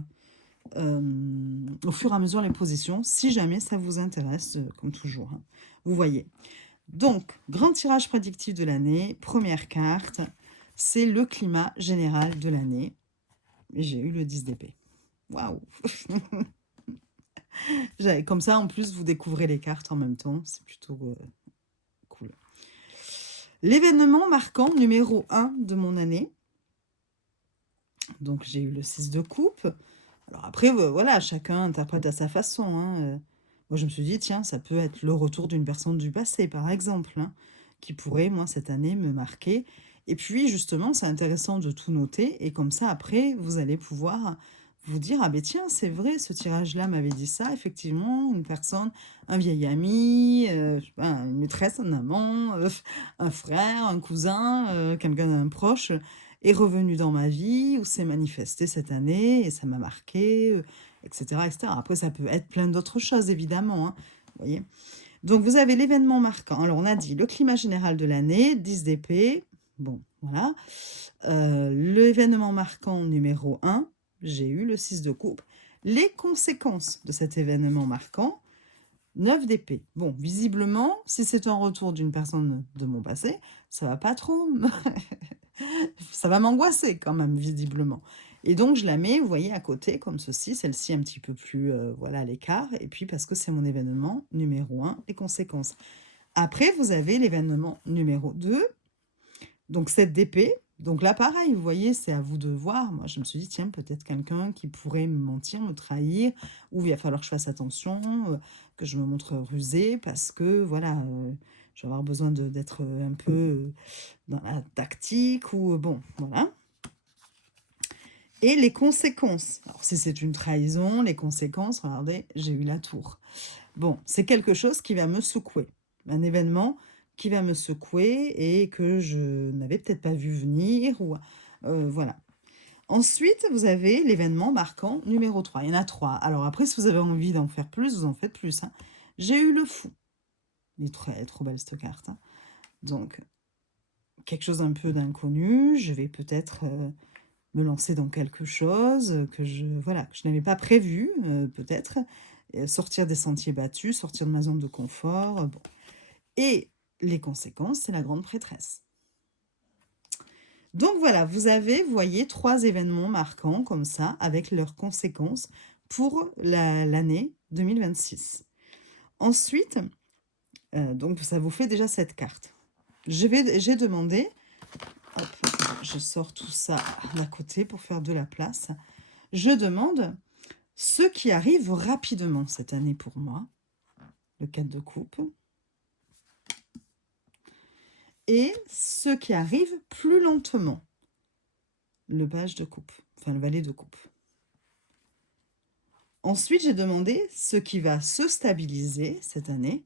au fur et à mesure les positions, si jamais ça vous intéresse, comme toujours. Hein. Vous voyez. Donc, grand tirage prédictif de l'année. Première carte, c'est le climat général de l'année. J'ai eu le 10 d'épée. Waouh. Comme ça, en plus, vous découvrez les cartes en même temps. C'est plutôt cool. L'événement marquant numéro 1 de mon année. Donc, j'ai eu le 6 de coupe. Alors après, voilà, chacun interprète à sa façon. Hein. Moi, je me suis dit, tiens, ça peut être le retour d'une personne du passé, par exemple, hein, qui pourrait, moi, cette année, me marquer. Et puis, justement, c'est intéressant de tout noter. Et comme ça, après, vous allez pouvoir vous dire, ah ben tiens, c'est vrai, ce tirage-là m'avait dit ça. Effectivement, une personne, un vieil ami, je sais pas, une maîtresse, un amant, un frère, un cousin, quelqu'un d'un proche est revenu dans ma vie ou s'est manifesté cette année et ça m'a marqué, etc., etc. Après, ça peut être plein d'autres choses, évidemment. Hein, vous voyez. Donc, vous avez l'événement marquant. Alors, on a dit le climat général de l'année, 10 d'épée. Bon, voilà. L'événement marquant numéro 1, j'ai eu le 6 de coupe. Les conséquences de cet événement marquant, 9 d'épée. Bon, visiblement, si c'est un retour d'une personne de mon passé, ça va pas trop... ça va m'angoisser quand même, visiblement. Et donc, je la mets, vous voyez, à côté, comme ceci, celle-ci un petit peu plus, voilà, à l'écart. Et puis, parce que c'est mon événement numéro 1, les conséquences. Après, vous avez l'événement numéro 2, donc cette d'épée. Donc là, pareil, vous voyez, c'est à vous de voir. Moi, je me suis dit, tiens, peut-être quelqu'un qui pourrait me mentir, me trahir, ou il va falloir que je fasse attention, que je me montre rusée, parce que, voilà, je vais avoir besoin d'être un peu dans la tactique, ou bon, voilà. Et les conséquences. Alors, si c'est une trahison, les conséquences, regardez, j'ai eu la tour. Bon, c'est quelque chose qui va me secouer. Un événement qui va me secouer et que je n'avais peut-être pas vu venir. Ou voilà. Ensuite, vous avez l'événement marquant numéro 3. Il y en a 3. Alors après, si vous avez envie d'en faire plus, vous en faites plus. Hein. J'ai eu le fou. Il est trop belle cette carte. Hein. Donc, quelque chose un peu d'inconnu. Je vais peut-être me lancer dans quelque chose que je n'avais pas prévu, peut-être. Sortir des sentiers battus, sortir de ma zone de confort. Bon. Et les conséquences, c'est la grande prêtresse. Donc voilà, vous avez, vous voyez, 3 événements marquants comme ça, avec leurs conséquences pour l'année 2026. Ensuite, donc ça vous fait déjà cette carte. J'ai demandé, hop, je sors tout ça d'à côté pour faire de la place. Je demande ce qui arrive rapidement cette année pour moi, le 4 de coupe, et ce qui arrive plus lentement, le page de coupe, enfin le valet de coupe. Ensuite, j'ai demandé ce qui va se stabiliser cette année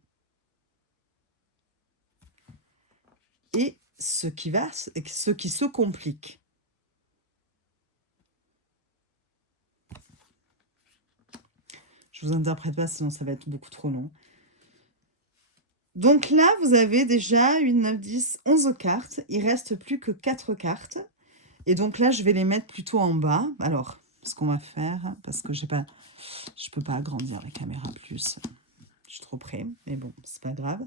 et ce qui se complique. Je ne vous interprète pas, sinon ça va être beaucoup trop long. Donc là, vous avez déjà 8, 9, 10, 11 cartes. Il ne reste plus que 4 cartes. Et donc là, je vais les mettre plutôt en bas. Alors, ce qu'on va faire, parce que je ne peux pas agrandir la caméra plus. Je suis trop près, mais bon, c'est pas grave.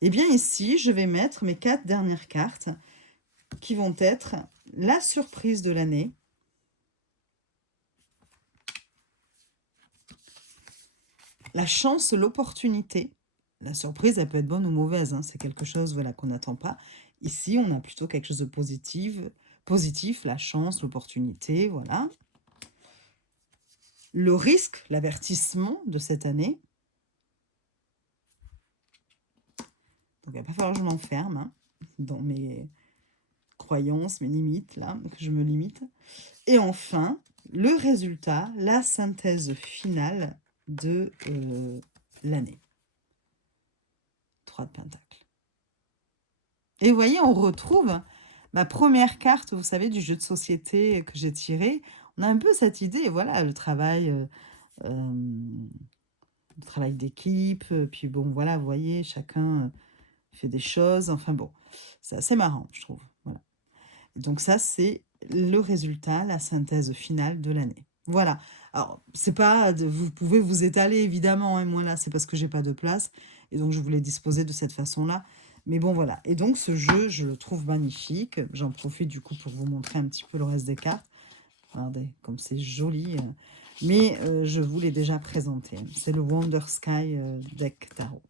Et bien ici, je vais mettre mes 4 dernières cartes qui vont être la surprise de l'année. La chance, l'opportunité. La surprise, elle peut être bonne ou mauvaise. Hein. C'est quelque chose voilà, qu'on n'attend pas. Ici, on a plutôt quelque chose de positif, la chance, l'opportunité, voilà. Le risque, l'avertissement de cette année. Donc, il va pas falloir que je m'enferme hein, dans mes croyances, mes limites, là, que je me limite. Et enfin, le résultat, la synthèse finale de l'année. 3 de Pentacle. Et vous voyez, on retrouve ma première carte, vous savez, du jeu de société que j'ai tiré. On a un peu cette idée, voilà, le travail d'équipe. Puis bon, voilà, vous voyez, chacun fait des choses. Enfin bon, c'est assez marrant, je trouve. Voilà. Et donc ça, c'est le résultat, la synthèse finale de l'année. Voilà. Alors, c'est pas, vous pouvez vous étaler évidemment, hein, moi là, c'est parce que j'ai pas de place, et donc je voulais disposer de cette façon-là. Mais bon, voilà. Et donc, ce jeu, je le trouve magnifique. J'en profite du coup pour vous montrer un petit peu le reste des cartes. Regardez, comme c'est joli. Mais je vous l'ai déjà présenté. C'est le Wonder Sky Deck Tarot.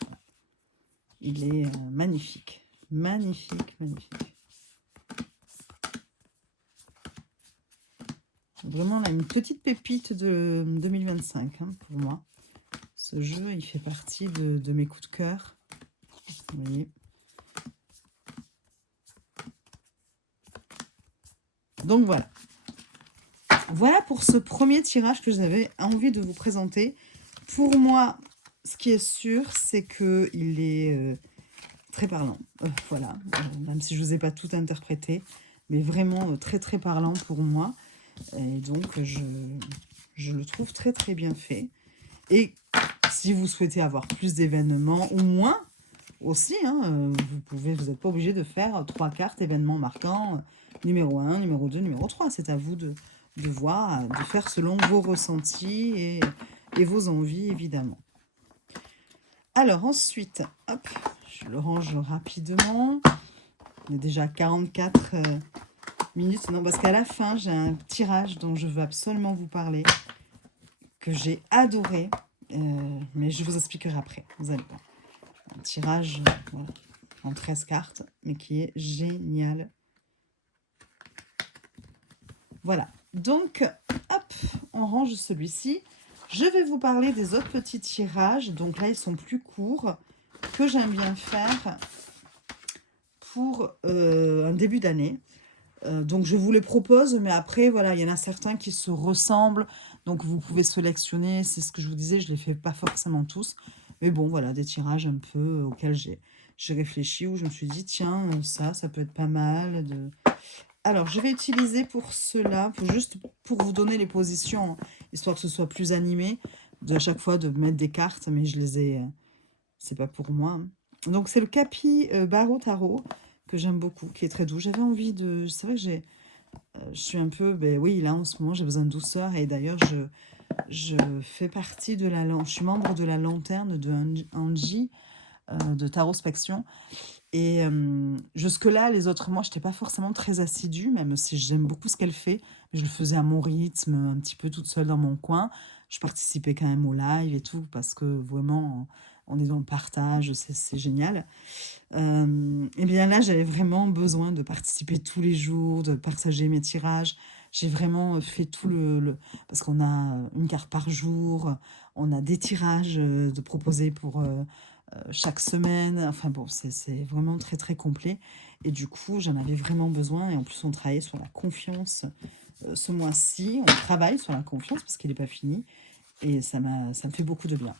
Voilà. Il est magnifique. Magnifique, magnifique. Vraiment, là, une petite pépite de 2025 hein, pour moi. Ce jeu, il fait partie de mes coups de cœur. Vous voyez. Donc voilà. Voilà pour ce premier tirage que j'avais envie de vous présenter. Pour moi, ce qui est sûr, c'est qu'il est très parlant. Voilà, même si je ne vous ai pas tout interprété, mais vraiment très très parlant pour moi. Et donc, je le trouve très très bien fait. Et si vous souhaitez avoir plus d'événements ou moins aussi, hein, vous n'êtes pas obligé de faire 3 cartes événements marquants, numéro 1, numéro 2, numéro 3. C'est à vous de voir, de faire selon vos ressentis et vos envies, évidemment. Alors ensuite, hop, je le range rapidement. On est déjà à 44 minutes. Non, parce qu'à la fin, j'ai un tirage dont je veux absolument vous parler, que j'ai adoré. Mais je vous expliquerai après, vous allez voir. Un tirage voilà, en 13 cartes, mais qui est génial. Voilà, donc, hop, on range celui-ci. Je vais vous parler des autres petits tirages. Donc là, ils sont plus courts, que j'aime bien faire pour un début d'année. Donc je vous les propose, mais après, voilà, il y en a certains qui se ressemblent. Donc vous pouvez sélectionner, c'est ce que je vous disais, je ne les fais pas forcément tous. Mais bon, voilà, des tirages un peu auxquels j'ai réfléchi, où je me suis dit, tiens, ça peut être pas mal. Alors, je vais utiliser pour cela, juste pour vous donner les positions, hein, histoire que ce soit plus animé, à chaque fois de mettre des cartes, mais je les ai, c'est pas pour moi. Donc, c'est le Capi Barreau Tarot, que j'aime beaucoup, qui est très doux. J'avais envie de... C'est vrai que je suis un peu... Ben oui, là, en ce moment, j'ai besoin de douceur, et d'ailleurs, je fais partie de la... Je suis membre de la lanterne de Angie, de Tarot Spection. Et jusque-là, les autres mois, je n'étais pas forcément très assidue, même si j'aime beaucoup ce qu'elle fait. Je le faisais à mon rythme, un petit peu toute seule dans mon coin. Je participais quand même au live et tout, parce que vraiment, on est dans le partage, c'est génial. Et bien là, j'avais vraiment besoin de participer tous les jours, de partager mes tirages. J'ai vraiment fait tout parce qu'on a une carte par jour, on a des tirages de proposer pour chaque semaine. Enfin bon, c'est vraiment très très complet. Et du coup, j'en avais vraiment besoin. Et en plus, on travaillait sur la confiance ce mois-ci. On travaille sur la confiance parce qu'il n'est pas fini. Et ça me fait beaucoup de bien.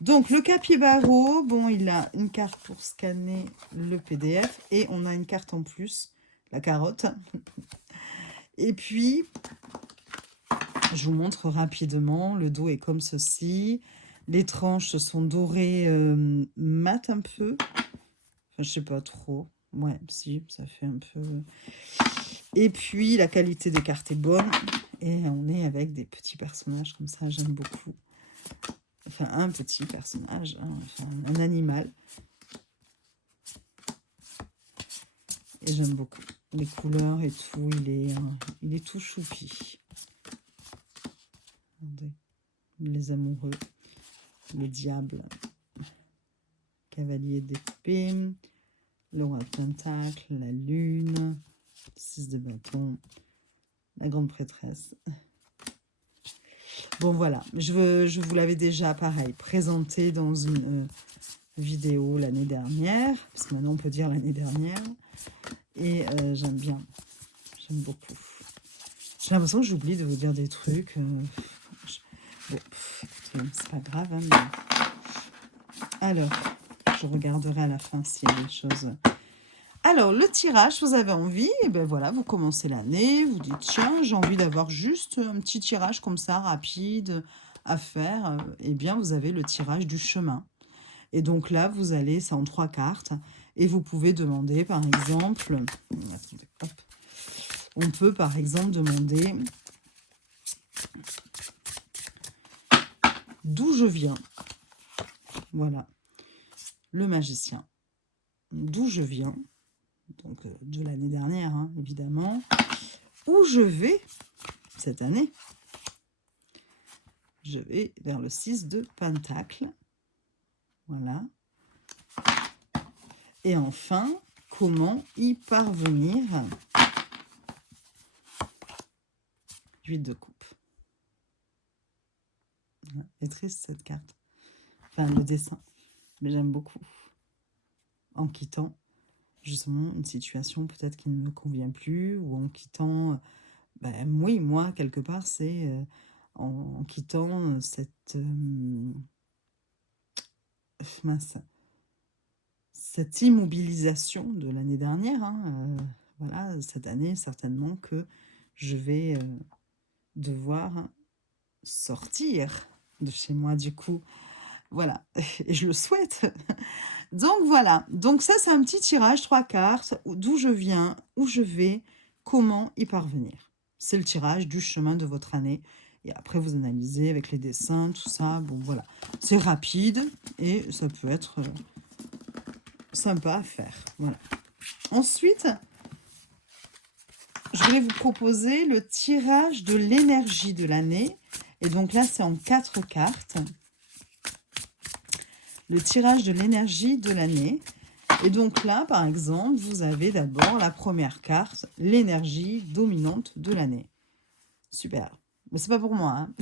Donc, le capybaro, bon, il a une carte pour scanner le PDF. Et on a une carte en plus, la carotte. Et puis, je vous montre rapidement. Le dos est comme ceci. Les tranches sont dorées mat un peu. Enfin, je sais pas trop. Ouais, si, ça fait un peu... Et puis, la qualité des cartes est bonne. Et on est avec des petits personnages comme ça, j'aime beaucoup. Enfin, un petit personnage, hein, enfin, un animal. Et j'aime beaucoup. Les couleurs et tout, il est tout choupi. Regardez. Les amoureux, les diables, cavalier d'épée, le roi de pentacle, la lune, 6 de bâton, la grande prêtresse. Bon, voilà, je vous l'avais déjà, pareil, présenté dans une vidéo l'année dernière, parce que maintenant on peut dire l'année dernière, et j'aime bien, j'aime beaucoup. J'ai l'impression que j'oublie de vous dire des trucs. Bon, écoutez, c'est pas grave, hein, mais... Alors, je regarderai à la fin s'il y a des choses... Alors, le tirage, vous avez envie, et ben voilà, vous commencez l'année, vous dites, tiens, j'ai envie d'avoir juste un petit tirage comme ça, rapide, à faire. Eh bien, vous avez le tirage du chemin. Et donc là, vous allez, c'est en 3 cartes, et vous pouvez demander, par exemple, attendez, hop, on peut, par exemple, demander d'où je viens. Voilà, le magicien. D'où je viens. Donc de l'année dernière, hein, évidemment. Où je vais cette année? Je vais vers le 6 de pentacle. Voilà. Et enfin, comment y parvenir? 8 de coupe. Elle est triste cette carte. Enfin, le dessin. Mais j'aime beaucoup. En quittant justement une situation peut-être qui ne me convient plus, ou en quittant, ben, oui, moi, quelque part, c'est en quittant cette mince, cette immobilisation de l'année dernière, hein, voilà, cette année, certainement que je vais devoir sortir de chez moi, du coup, voilà, et je le souhaite. Donc voilà, donc ça c'est un petit tirage, 3 cartes, d'où je viens, où je vais, comment y parvenir. C'est le tirage du chemin de votre année. Et après vous analysez avec les dessins, tout ça, bon voilà. C'est rapide et ça peut être sympa à faire. Voilà. Ensuite, je voulais vous proposer le tirage de l'énergie de l'année. Et donc là, c'est en 4 cartes. Le tirage de l'énergie de l'année. Et donc là, par exemple, vous avez d'abord la première carte, l'énergie dominante de l'année. Super. Mais c'est pas pour moi, hein.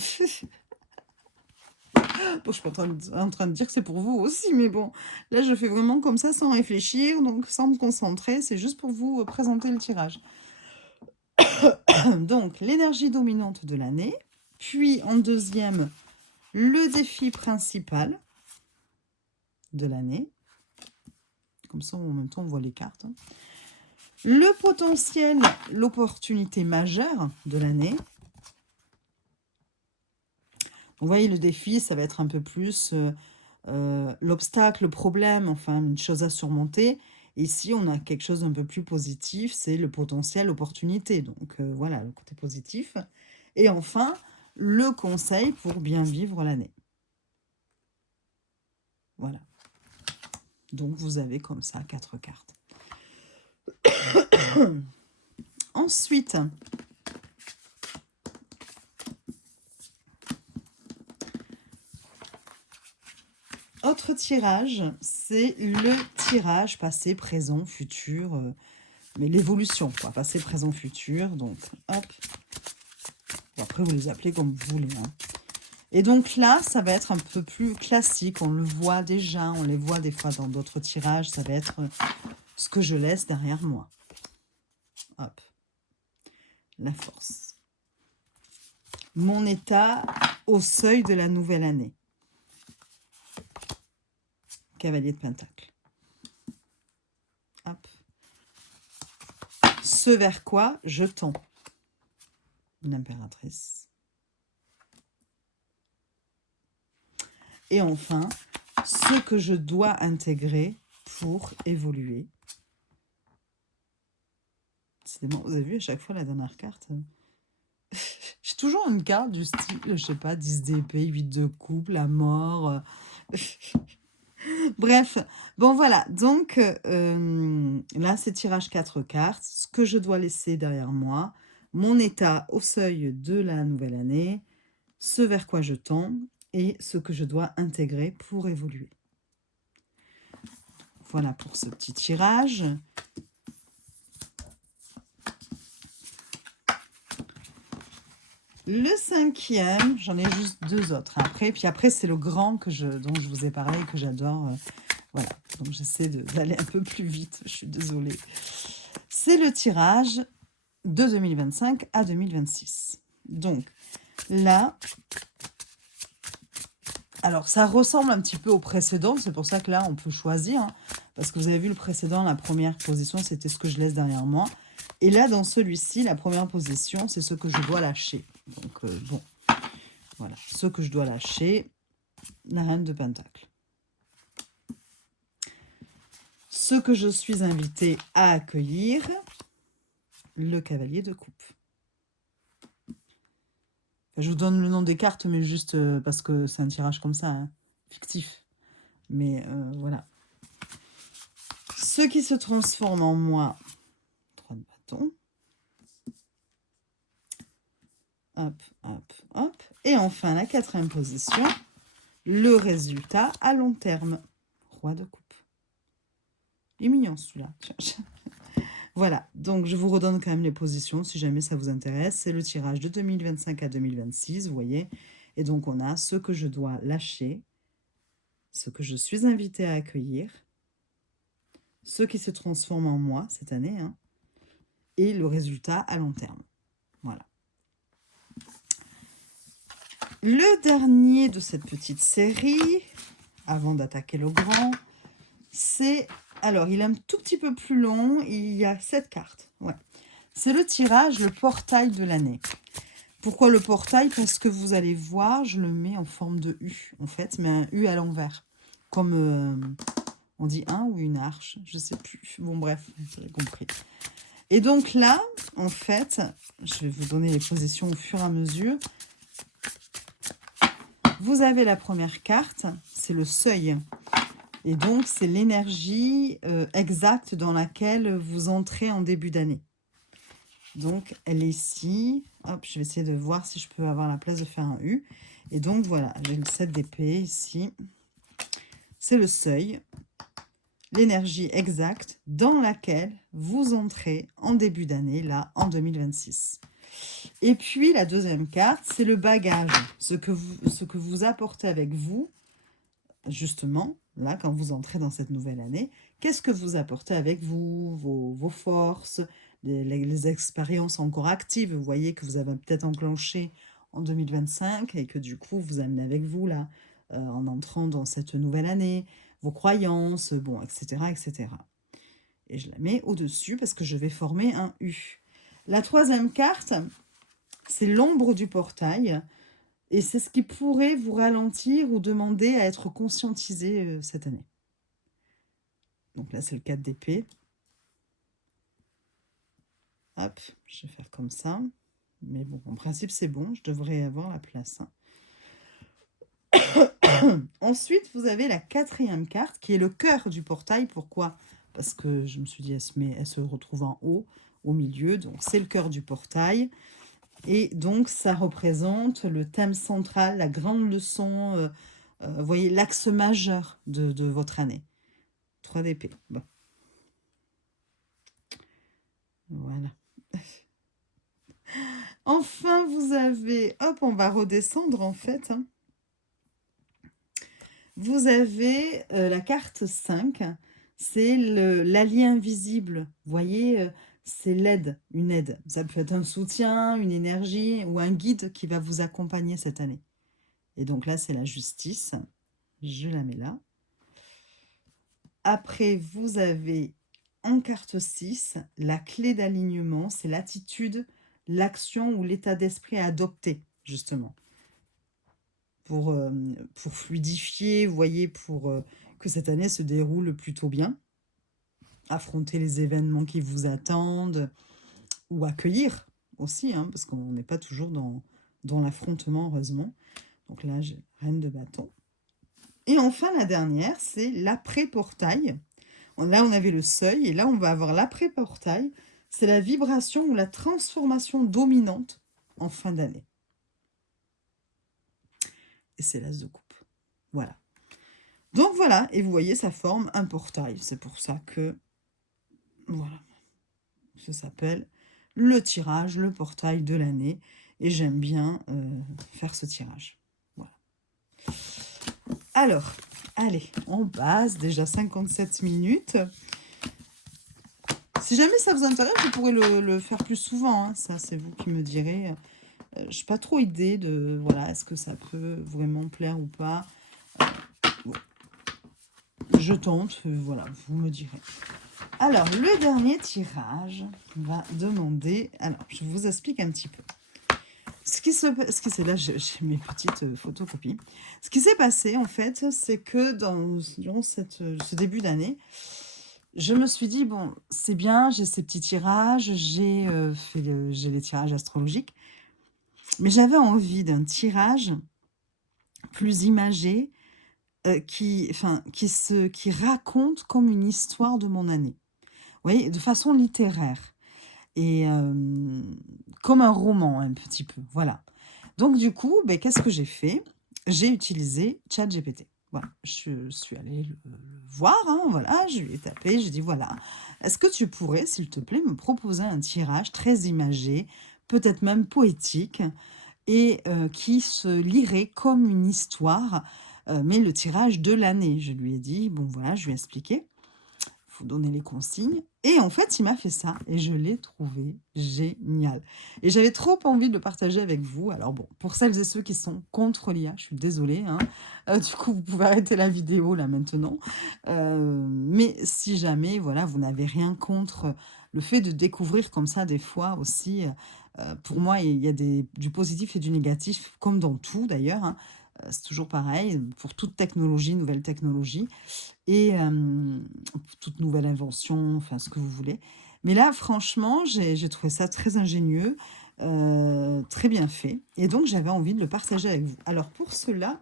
Bon, je suis pas en train de dire que c'est pour vous aussi, mais bon, là, je fais vraiment comme ça, sans réfléchir, donc sans me concentrer. C'est juste pour vous présenter le tirage. Donc, l'énergie dominante de l'année. Puis, en deuxième, le défi principal de l'année. Comme ça, en même temps, on voit les cartes. Le potentiel, l'opportunité majeure de l'année. Vous voyez, le défi, ça va être un peu plus l'obstacle, le problème, enfin, une chose à surmonter. Ici, on a quelque chose d'un peu plus positif, c'est le potentiel, l'opportunité. Donc, voilà, le côté positif. Et enfin, le conseil pour bien vivre l'année. Voilà. Donc, vous avez comme ça 4 cartes. Ensuite, autre tirage, c'est le tirage passé, présent, futur, mais l'évolution, quoi, passé, présent, futur. Donc, hop. Bon, après, vous les appelez comme vous voulez, hein. Et donc là, ça va être un peu plus classique. On le voit déjà, on les voit des fois dans d'autres tirages. Ça va être ce que je laisse derrière moi. Hop. La force. Mon état au seuil de la nouvelle année. Cavalier de Pentacle. Hop. Ce vers quoi je tends. Une impératrice. Et enfin, ce que je dois intégrer pour évoluer. Décidément, vous avez vu à chaque fois la dernière carte. J'ai toujours une carte du style, je sais pas, 10 d'épée, 8 de coupe, la mort. Bref, bon voilà, donc là c'est tirage 4 cartes, ce que je dois laisser derrière moi, mon état au seuil de la nouvelle année, ce vers quoi je tends et ce que je dois intégrer pour évoluer. Voilà pour ce petit tirage. Le cinquième, j'en ai juste 2 autres après, puis après c'est le grand dont je vous ai parlé et que j'adore. Voilà, donc j'essaie d'aller un peu plus vite, je suis désolée. C'est le tirage de 2025 à 2026. Donc là, alors ça ressemble un petit peu au précédent, c'est pour ça que là on peut choisir, hein, parce que vous avez vu le précédent, la première position c'était ce que je laisse derrière moi. Et là dans celui-ci, la première position c'est ce que je dois lâcher. Donc bon, voilà, ce que je dois lâcher, la reine de Pentacle. Ce que je suis invitée à accueillir, le cavalier de coupe. Enfin, je vous donne le nom des cartes, mais juste parce que c'est un tirage comme ça, hein, fictif. Mais voilà. Ce qui se transforme en moi, 3 de bâton. Hop, hop, hop. Et enfin, la 4e position, le résultat à long terme, roi de coupe. Il est mignon celui-là. Voilà, donc je vous redonne quand même les positions si jamais ça vous intéresse. C'est le tirage de 2025 à 2026, vous voyez. Et donc on a ce que je dois lâcher, ce que je suis invitée à accueillir, ce qui se transforme en moi cette année, hein, et le résultat à long terme. Voilà. Le dernier de cette petite série, avant d'attaquer le grand, c'est... Alors, il est un tout petit peu plus long, il y a 7 cartes. Ouais. C'est le tirage, le portail de l'année. Pourquoi le portail? Parce que vous allez voir, je le mets en forme de U, en fait, mais un U à l'envers. Comme on dit un ou une arche, je sais plus. Bon, bref, vous avez compris. Et donc là, en fait, je vais vous donner les positions au fur et à mesure. Vous avez la première carte, c'est le seuil. Et donc, c'est l'énergie exacte dans laquelle vous entrez en début d'année. Donc, elle est ici. Hop, je vais essayer de voir si je peux avoir la place de faire un U. Et donc, voilà, j'ai le 7 d'épée ici. C'est le seuil, l'énergie exacte dans laquelle vous entrez en début d'année, là, en 2026. Et puis, la deuxième carte, c'est le bagage, ce que vous apportez avec vous, justement, là, quand vous entrez dans cette nouvelle année. Qu'est-ce que vous apportez avec vous, vos forces, les expériences encore actives, vous voyez, que vous avez peut-être enclenchées en 2025 et que du coup, vous amenez avec vous, là, en entrant dans cette nouvelle année, vos croyances, bon, etc., etc. Et je la mets au-dessus parce que je vais former un U. La troisième carte, c'est l'ombre du portail. Et c'est ce qui pourrait vous ralentir ou demander à être conscientisé cette année. Donc là, c'est le 4 d'épée. Hop, je vais faire comme ça. Mais bon, en principe, c'est bon. Je devrais avoir la place. Ensuite, vous avez la quatrième carte qui est le cœur du portail. Pourquoi? Parce que je me suis dit, elle se retrouve en haut, au milieu. Donc, c'est le cœur du portail. Et donc, ça représente le thème central, la grande leçon, vous voyez, l'axe majeur de votre année. 3 d'épée. Bon. Voilà. Enfin, vous avez... Hop, on va redescendre en fait. Vous avez la carte 5. C'est l'allié invisible. Vous voyez, c'est l'aide, une aide. Ça peut être un soutien, une énergie ou un guide qui va vous accompagner cette année. Et donc là, c'est la justice. Je la mets là. Après, vous avez en carte 6, la clé d'alignement, c'est l'attitude, l'action ou l'état d'esprit à adopter, justement. Pour fluidifier, vous voyez, pour que cette année se déroule plutôt bien. Affronter les événements qui vous attendent, ou accueillir aussi, hein, parce qu'on n'est pas toujours dans l'affrontement, heureusement. Donc là, j'ai reine de bâton. Et enfin, la dernière, c'est l'après-portail. Là, on avait le seuil, et là, on va avoir l'après-portail. C'est la vibration ou la transformation dominante en fin d'année. Et c'est l'as de coupe. Voilà. Donc voilà, et vous voyez, ça forme un portail. C'est pour ça que, voilà, ça s'appelle le tirage, le portail de l'année. Et j'aime bien faire ce tirage. Voilà. Alors, allez, on passe déjà 57 minutes. Si jamais ça vous intéresse, je pourrais le faire plus souvent. Hein. Ça, c'est vous qui me direz. Je n'ai pas trop idée de, voilà, est-ce que ça peut vraiment plaire ou pas. Bon. Je tente, voilà, vous me direz. Alors, le dernier tirage va demander... Alors, je vous explique un petit peu. Là, j'ai mes petites photocopies. Ce qui s'est passé, en fait, c'est que durant ce début d'année, je me suis dit, bon, c'est bien, j'ai ces petits tirages, j'ai les tirages astrologiques, mais j'avais envie d'un tirage plus imagé, qui raconte comme une histoire de mon année. Vous voyez, de façon littéraire. Et comme un roman, un petit peu. Voilà. Donc, du coup, qu'est-ce que j'ai fait? J'ai utilisé ChatGPT. Voilà, je suis allée le voir, hein, voilà, je lui ai tapé, j'ai dit, voilà, est-ce que tu pourrais, s'il te plaît, me proposer un tirage très imagé, peut-être même poétique, et qui se lirait comme une histoire, mais le tirage de l'année. Je lui ai dit, bon voilà, je lui ai expliqué, il faut donner les consignes. Et en fait, il m'a fait ça et je l'ai trouvé génial. Et j'avais trop envie de le partager avec vous. Alors bon, pour celles et ceux qui sont contre l'IA, je suis désolée. Hein. Du coup, vous pouvez arrêter la vidéo là maintenant. Mais si jamais, voilà, vous n'avez rien contre le fait de découvrir comme ça des fois aussi... pour moi, il y a du positif et du négatif, comme dans tout d'ailleurs. Hein. C'est toujours pareil, pour toute technologie, nouvelle technologie, et toute nouvelle invention, enfin ce que vous voulez. Mais là, franchement, j'ai trouvé ça très ingénieux, très bien fait. Et donc, j'avais envie de le partager avec vous. Alors, pour cela,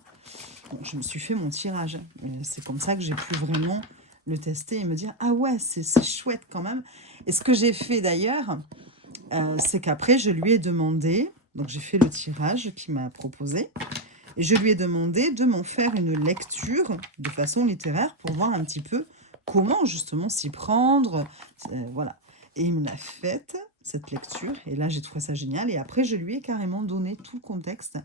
bon, je me suis fait mon tirage. C'est comme ça que j'ai pu vraiment le tester et me dire « Ah ouais, c'est chouette quand même ». Et ce que j'ai fait d'ailleurs... c'est qu'après, je lui ai demandé, donc j'ai fait le tirage qu'il m'a proposé, et je lui ai demandé de m'en faire une lecture de façon littéraire pour voir un petit peu comment justement s'y prendre. Voilà. Et il me l'a faite, cette lecture, et là j'ai trouvé ça génial. Et après, je lui ai carrément donné tout le contexte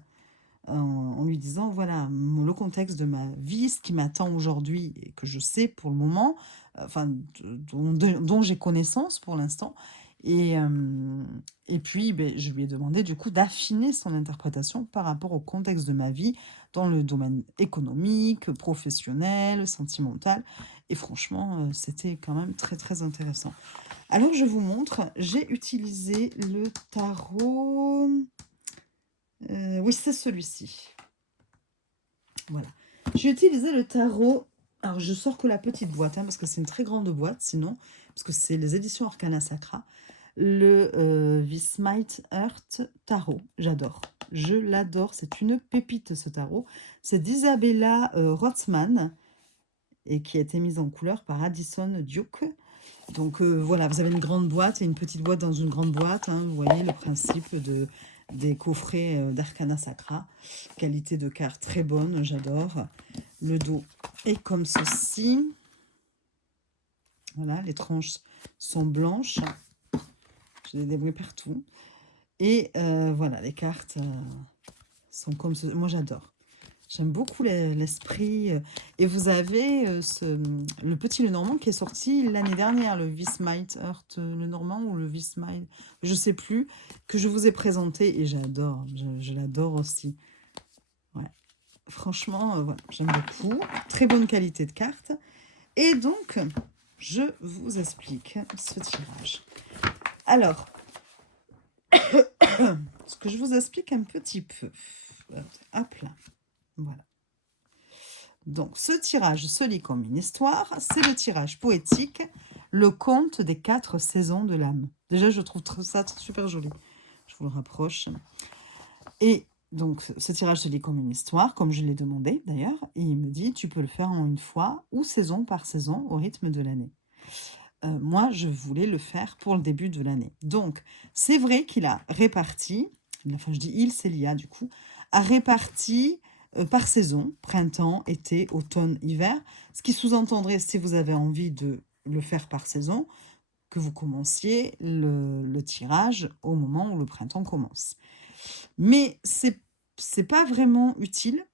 en lui disant, voilà, le contexte de ma vie, ce qui m'attend aujourd'hui et que je sais pour le moment, enfin, dont j'ai connaissance pour l'instant. Et, euh, et puis, ben, je lui ai demandé du coup d'affiner son interprétation par rapport au contexte de ma vie dans le domaine économique, professionnel, sentimental. Et franchement, c'était quand même très, très intéressant. Alors, je vous montre, j'ai utilisé le tarot. Oui, c'est celui-ci. Voilà. J'ai utilisé le tarot. Alors, je sors que la petite boîte, parce que c'est une très grande boîte, sinon, parce que c'est les éditions Arcana Sacra. Le Vismite Earth Tarot. J'adore. Je l'adore. C'est une pépite, ce tarot. C'est d'Isabella Rothman et qui a été mise en couleur par Addison Duke. Donc, voilà, vous avez une grande boîte et une petite boîte dans une grande boîte. Vous voyez le principe des coffrets d'Arcana Sacra. Qualité de carte très bonne, j'adore. Le dos est comme ceci. Voilà, les tranches sont blanches. J'ai des débris partout. Et voilà, les cartes sont comme ce. Moi, j'adore. J'aime beaucoup l'esprit. Et vous avez le petit Lenormand qui est sorti l'année dernière, le Vismite Earth Lenormand ou le Vismite, je ne sais plus, que je vous ai présenté et j'adore. Je l'adore aussi. Ouais. Franchement, voilà, j'aime beaucoup. Très bonne qualité de carte. Et donc, je vous explique ce tirage. Alors, ce que je vous explique un petit peu. Hop là. Voilà. Donc, ce tirage se lit comme une histoire. C'est le tirage poétique, le conte des 4 saisons de l'âme. Déjà, je trouve ça super joli. Je vous le rapproche. Et donc, ce tirage se lit comme une histoire, comme je l'ai demandé d'ailleurs. Et il me dit, tu peux le faire en une fois ou saison par saison au rythme de l'année. Moi, je voulais le faire pour le début de l'année. Donc, c'est vrai qu'il a réparti, enfin je dis il, c'est l'IA du coup, a réparti par saison, printemps, été, automne, hiver, ce qui sous-entendrait, si vous avez envie de le faire par saison, que vous commenciez le tirage au moment où le printemps commence. Mais c'est pas vraiment utile,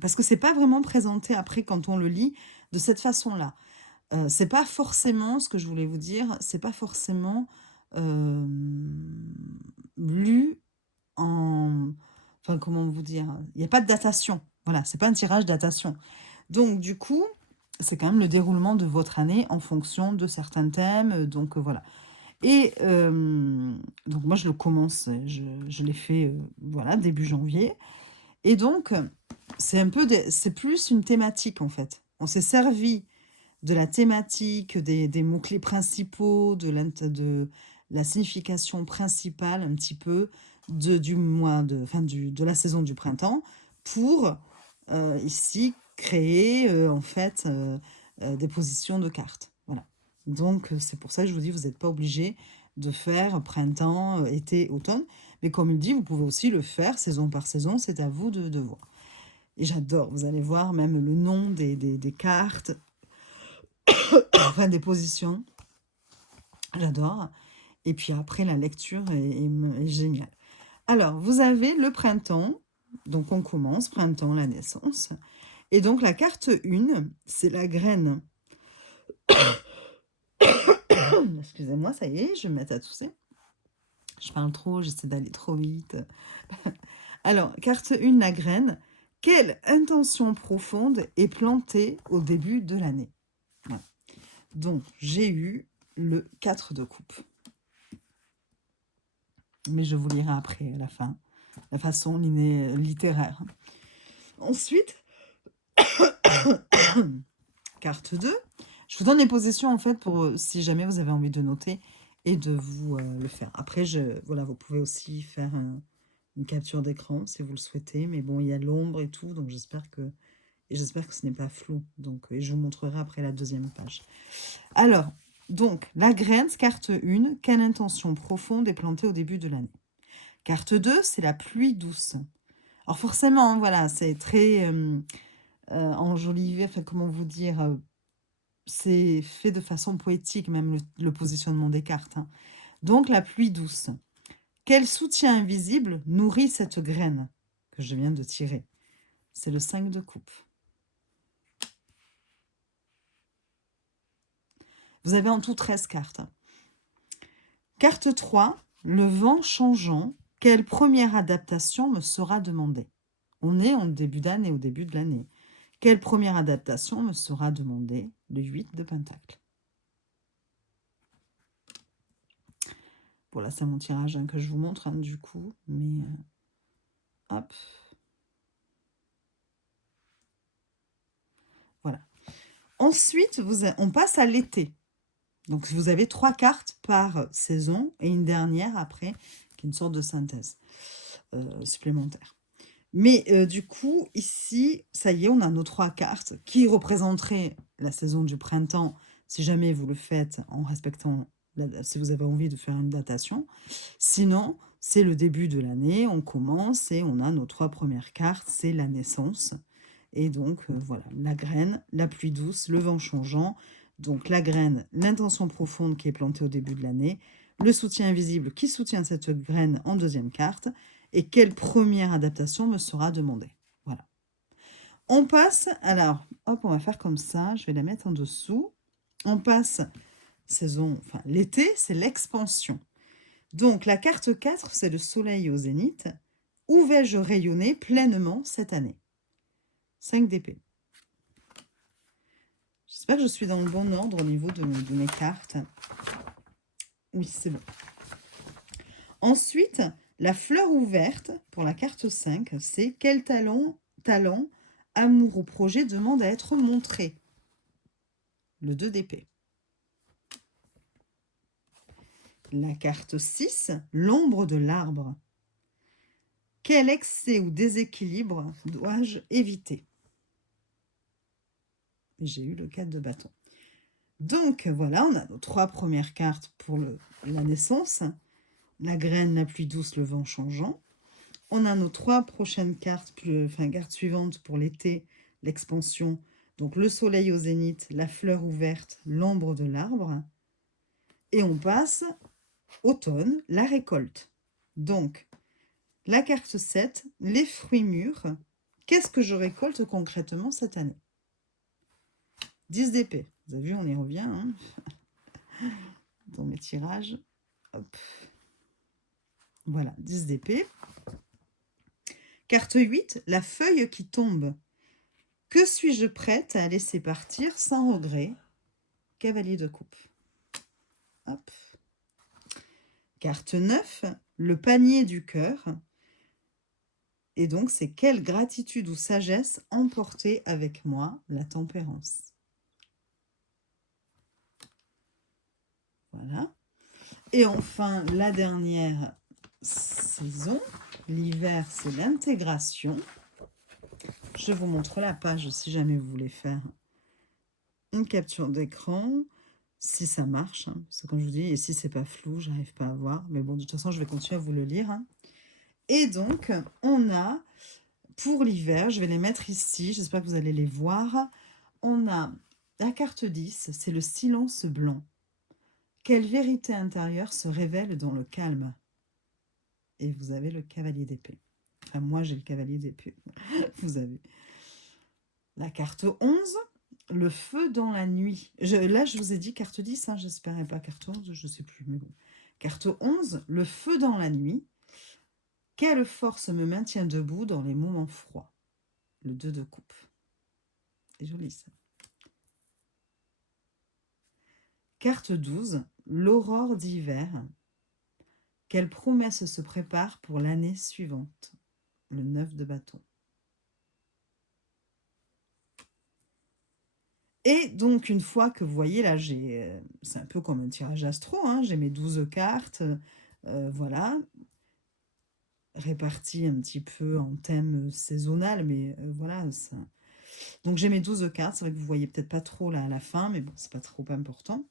parce que c'est pas vraiment présenté après quand on le lit de cette façon-là. C'est pas forcément, ce que je voulais vous dire, c'est pas forcément lu en... Enfin, comment vous dire? Il n'y a pas de datation. Voilà, c'est pas un tirage datation. Donc, du coup, c'est quand même le déroulement de votre année en fonction de certains thèmes. Donc, voilà. Et donc, moi, je le commence, je l'ai fait, voilà, début janvier. Et donc, c'est plus une thématique, en fait. On s'est servi de la thématique, des mots-clés principaux, de la signification principale un petit peu du mois de la saison du printemps pour ici créer en fait des positions de cartes. Voilà. Donc c'est pour ça que je vous dis, vous n'êtes pas obligé de faire printemps, été, automne. Mais comme il dit, vous pouvez aussi le faire saison par saison, c'est à vous de voir. Et j'adore, vous allez voir même le nom des cartes, enfin des positions. J'adore. Et puis après, la lecture est géniale. Alors, vous avez le printemps. Donc, on commence, printemps, la naissance. Et donc, la carte 1, c'est la graine. Excusez-moi, ça y est, je vais me mettre à tousser. Je parle trop, j'essaie d'aller trop vite. Alors, carte 1, la graine. Quelle intention profonde est plantée au début de l'année? Voilà. Donc, j'ai eu le 4 de coupe. Mais je vous lirai après, à la fin, la façon littéraire. Ensuite, carte 2. Je vous donne les positions, en fait, pour si jamais vous avez envie de noter et de vous le faire. Après, voilà, vous pouvez aussi faire une capture d'écran, si vous le souhaitez. Mais bon, il y a l'ombre et tout, donc j'espère que ce n'est pas flou. Donc, et je vous montrerai après la deuxième page. Alors, Donc, la graine, carte 1, quelle intention profonde est plantée au début de l'année? Carte 2, c'est la pluie douce. Alors forcément, hein, voilà, c'est très enjolivé, enfin comment vous dire, c'est fait de façon poétique, même le positionnement des cartes, hein. Donc, la pluie douce. Quel soutien invisible nourrit cette graine que je viens de tirer? C'est le 5 de coupe. Vous avez en tout 13 cartes. Carte 3, le vent changeant. Quelle première adaptation me sera demandée? On est en début d'année, au début de l'année. Quelle première adaptation me sera demandée? Le 8 de Pentacle. Bon, là, c'est mon tirage que je vous montre, du coup. Mais, hop. Voilà. Ensuite, on passe à l'été. Donc, vous avez 3 cartes par saison et une dernière après, qui est une sorte de synthèse supplémentaire. Mais du coup, ici, ça y est, on a nos 3 cartes qui représenteraient la saison du printemps, si jamais vous le faites en respectant, si vous avez envie de faire une datation. Sinon, c'est le début de l'année, on commence et on a nos 3 premières cartes, c'est la naissance. Et donc, voilà, la graine, la pluie douce, le vent changeant. Donc, la graine, l'intention profonde qui est plantée au début de l'année, le soutien invisible qui soutient cette graine en deuxième carte, et quelle première adaptation me sera demandée. Voilà. On passe, alors, hop, on va faire comme ça, je vais la mettre en dessous. On passe saison, enfin, l'été, c'est l'expansion. Donc, la carte 4, c'est le soleil au zénith. Où vais-je rayonner pleinement cette année? 5 d'épée. J'espère que je suis dans le bon ordre au niveau de mes cartes. Oui, c'est bon. Ensuite, la fleur ouverte, pour la carte 5, c'est quel talent, amour ou projet demande à être montré? Le 2 d'épée. La carte 6, l'ombre de l'arbre. Quel excès ou déséquilibre dois-je éviter? J'ai eu le 4 de bâton. Donc voilà, on a nos 3 premières cartes pour la naissance. La graine, la pluie douce, le vent changeant. On a nos 3 prochaines cartes, cartes suivantes pour l'été, l'expansion. Donc le soleil au zénith, la fleur ouverte, l'ombre de l'arbre. Et on passe automne, la récolte. Donc, la carte 7, les fruits mûrs. Qu'est-ce que je récolte concrètement cette année? 10 d'épée. Vous avez vu, on y revient, hein, dans mes tirages. Hop. Voilà, 10 d'épée. Carte 8, la feuille qui tombe. Que suis-je prête à laisser partir sans regret? Cavalier de coupe. Hop. Carte 9, le panier du cœur. Et donc, c'est quelle gratitude ou sagesse emporter avec moi? La tempérance. Voilà. Et enfin, la dernière saison, l'hiver, c'est l'intégration. Je vous montre la page si jamais vous voulez faire une capture d'écran, si ça marche. Hein, c'est comme je vous dis, et si c'est pas flou, j'arrive pas à voir. Mais bon, de toute façon, je vais continuer à vous le lire. Hein. Et donc, on a, pour l'hiver, je vais les mettre ici, j'espère que vous allez les voir. On a la carte 10, c'est le silence blanc. Quelle vérité intérieure se révèle dans le calme? Et vous avez le cavalier d'épée. Enfin, moi, j'ai le cavalier d'épée. Vous avez la carte 11, le feu dans la nuit. Là, je vous ai dit carte 10, hein, j'espérais pas carte 11, je ne sais plus. Mais bon. Carte 11, le feu dans la nuit. Quelle force me maintient debout dans les moments froids? Le 2 de coupe. C'est joli, ça. Carte 12, l'aurore d'hiver. Quelle promesse se prépare pour l'année suivante? Le 9 de bâton. Et donc, une fois que vous voyez, là, c'est un peu comme un tirage astro, hein, j'ai mes 12 cartes, voilà, réparties un petit peu en thème saisonnal, mais voilà. Ça... Donc, j'ai mes 12 cartes, c'est vrai que vous voyez peut-être pas trop là à la fin, mais bon, c'est pas trop important.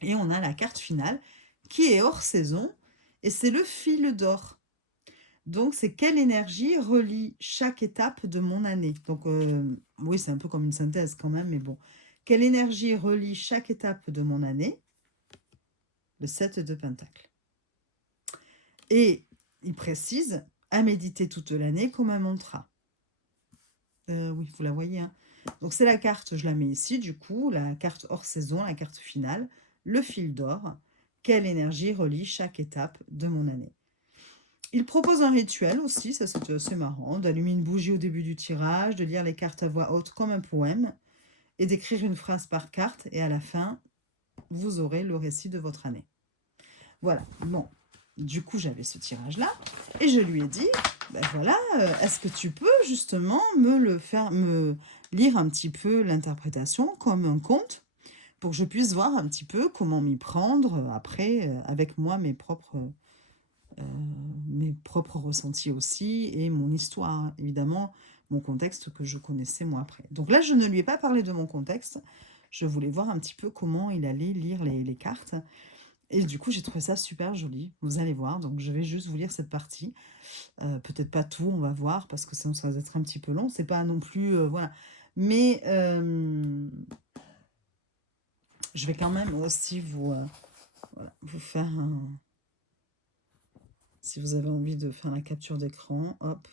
Et on a la carte finale qui est hors saison et c'est le fil d'or. Donc, c'est quelle énergie relie chaque étape de mon année. Donc, oui, c'est un peu comme une synthèse quand même, mais bon. Quelle énergie relie chaque étape de mon année? Le 7 de Pentacle. Et il précise, à méditer toute l'année comme un mantra. Oui, vous la voyez. Hein. Donc, c'est la carte, je la mets ici, du coup, la carte hors saison, la carte finale, le fil d'or. Quelle énergie relie chaque étape de mon année? Il propose un rituel aussi, ça c'est assez marrant, d'allumer une bougie au début du tirage, de lire les cartes à voix haute comme un poème, et d'écrire une phrase par carte, et à la fin, vous aurez le récit de votre année. Voilà, bon, du coup j'avais ce tirage-là, et je lui ai dit, ben voilà, est-ce que tu peux justement me lire un petit peu l'interprétation comme un conte, pour que je puisse voir un petit peu comment m'y prendre après, avec moi, mes propres ressentis aussi et mon histoire, évidemment, mon contexte que je connaissais moi après. Donc là, je ne lui ai pas parlé de mon contexte. Je voulais voir un petit peu comment il allait lire les cartes. Et du coup, j'ai trouvé ça super joli. Vous allez voir. Donc, je vais juste vous lire cette partie. Peut-être pas tout, on va voir, parce que sinon, ça va être un petit peu long. C'est pas non plus... voilà. Mais je vais quand même aussi voilà, vous faire un... Si vous avez envie de faire la capture d'écran, hop.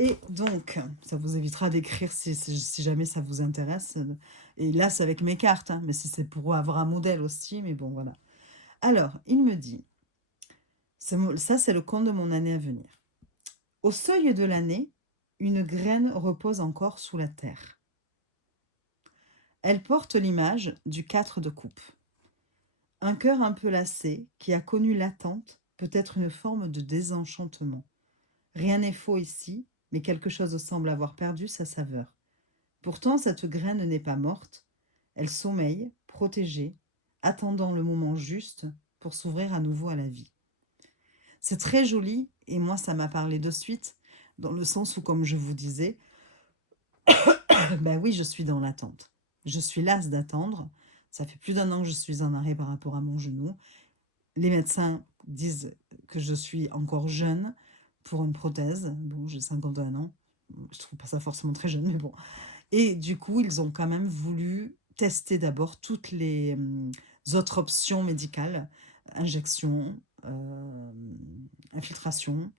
Et donc, ça vous évitera d'écrire si jamais ça vous intéresse. Et là, c'est avec mes cartes, hein, mais si c'est pour avoir un modèle aussi, mais bon, voilà. Alors, il me dit, ça c'est le compte de mon année à venir. Au seuil de l'année, une graine repose encore sous la terre. Elle porte l'image du 4 de coupe. Un cœur un peu lassé, qui a connu l'attente, peut être une forme de désenchantement. Rien n'est faux ici, mais quelque chose semble avoir perdu sa saveur. Pourtant, cette graine n'est pas morte. Elle sommeille, protégée, attendant le moment juste pour s'ouvrir à nouveau à la vie. C'est très joli, et moi, ça m'a parlé de suite, dans le sens où, comme je vous disais, ben oui, je suis dans l'attente. Je suis lasse d'attendre. Ça fait plus d'1 an que je suis en arrêt par rapport à mon genou. Les médecins disent que je suis encore jeune pour une prothèse. Bon, j'ai 51 ans. Je trouve pas ça forcément très jeune, mais bon. Et du coup, ils ont quand même voulu tester d'abord toutes les autres options médicales, injection, infiltration,